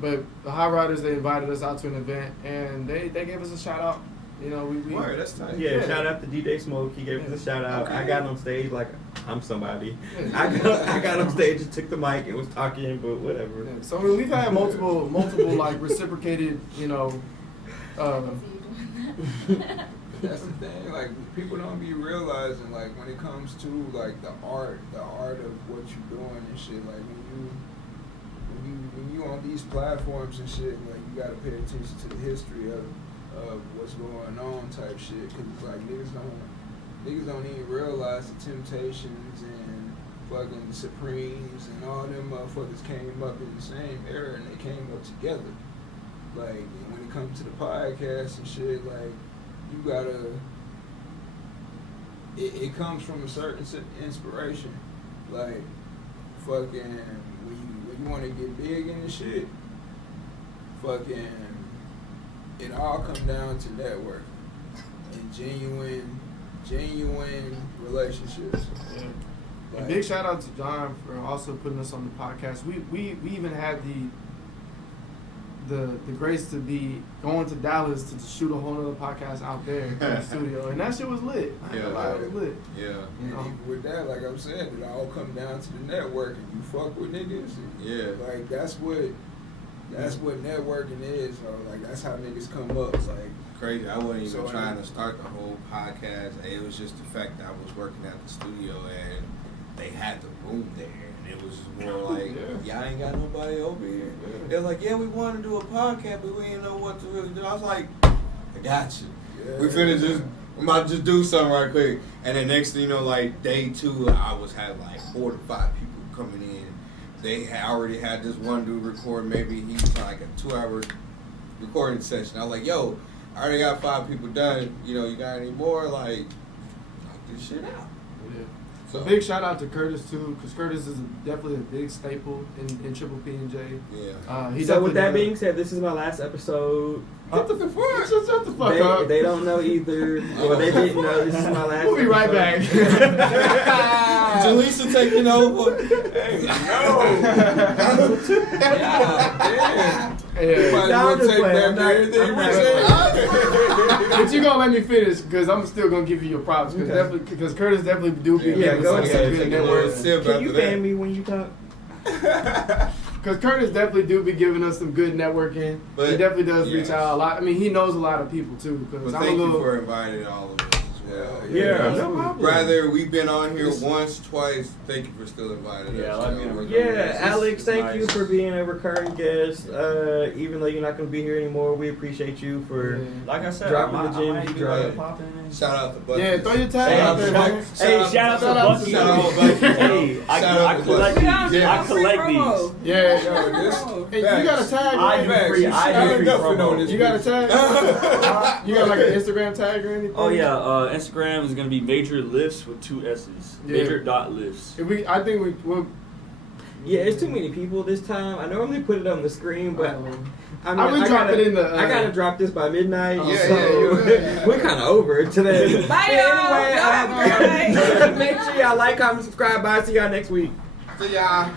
the Hot Riders, they invited us out to an event and they gave us a shout out. You know, we Word, that's tight. Yeah, shout out to DJ Smoke. He gave us a shout out. Okay. I got on stage like I'm somebody. I got on stage and took the mic and was talking, but whatever. Yeah, so I mean, we've had multiple like reciprocated, you know. That's the thing. Like people don't be realizing like when it comes to like the art of what you're doing and shit. Like when you on these platforms and shit, like you gotta pay attention to the history of what's going on type shit, cause like niggas don't even realize the Temptations and fucking the Supremes and all them motherfuckers came up in the same era and they came up together. Like when it comes to the podcast and shit, like you gotta it comes from a certain inspiration. Like fucking when you want to get big in the shit, fucking it all comes down to networking and genuine relationships. Yeah. Like, Big shout out to John for also putting us on the podcast. We even had the grace to be going to Dallas to shoot a whole other podcast out there in the studio, and that shit was lit. Yeah, It was lit. Yeah. and even with that, like I'm saying, it all comes down to the networking. You fuck with niggas. And like that's what networking is. So like that's how niggas come up. Like Crazy. I wasn't even So, trying to start the whole podcast. It was just the fact that I was working at the studio and they had the room there. And it was more like, y'all ain't got nobody over here. They're like, yeah, we want to do a podcast, but we didn't know what to really do. I was like, I got you. Yeah. We finna I'm about to just do something right quick. And then next thing you know, like day 2, I had like 4 to 5 people coming in. They had already had this one dude record. Maybe he was like a 2-hour recording session. I was like, yo, I already got 5 people done. You know, you got any more? Like, knock this shit out. Yeah. So Big shout out to Curtis too, because Curtis is definitely a big staple in Triple P&J. Yeah. So with that being said, this is my last episode. Shut the fuck up. They don't know either. Well, they didn't know this is my last We'll be right back. Jalisa taking over. hey, no. Yeah. Might as well take back everything we said. But you gonna let me finish because I'm still gonna give you your props because Curtis definitely do be giving go us some ahead. good Take a little network. sip Can after you that. fan me when you talk? Because Curtis definitely do be giving us some good networking. But, he definitely does yes. reach out a lot. I mean, he knows a lot of people too. Because But I'm thank a you little. for inviting all of us as well. Yeah, no problem. Rather we've been on here once, twice. Thank you for still inviting Yeah, us. I like you know, being we're Yeah, gonna- Alex, thank you nice. for being a recurring guest. Even though you're not going to be here anymore, we appreciate you for. Yeah. Like I said, Dropping I the gems might you be drop. like popping in. Shout out to Bucky. Yeah, throw your tag Hey, out there, shout- man. Hey, shout out to Bucky. Shout out to Bucky. Hey, I collect these. Yeah. I collect these. Yeah. Yo, this Hey, you got a tag? I right? do free. I do free promo. You got a tag? You got like an Instagram tag or anything? Oh yeah, Instagram is gonna be Major Lifts with 2 S's. Yeah. Major.lifts. I think we'll. Yeah, it's too many people this time. I normally put it on the screen, but I would drop gotta, it in the. I gotta drop this by midnight, Yeah, so yeah. we're kind of over it today. Bye, y'all. Anyway, make sure y'all like, comment, subscribe. Bye. See y'all next week. See y'all.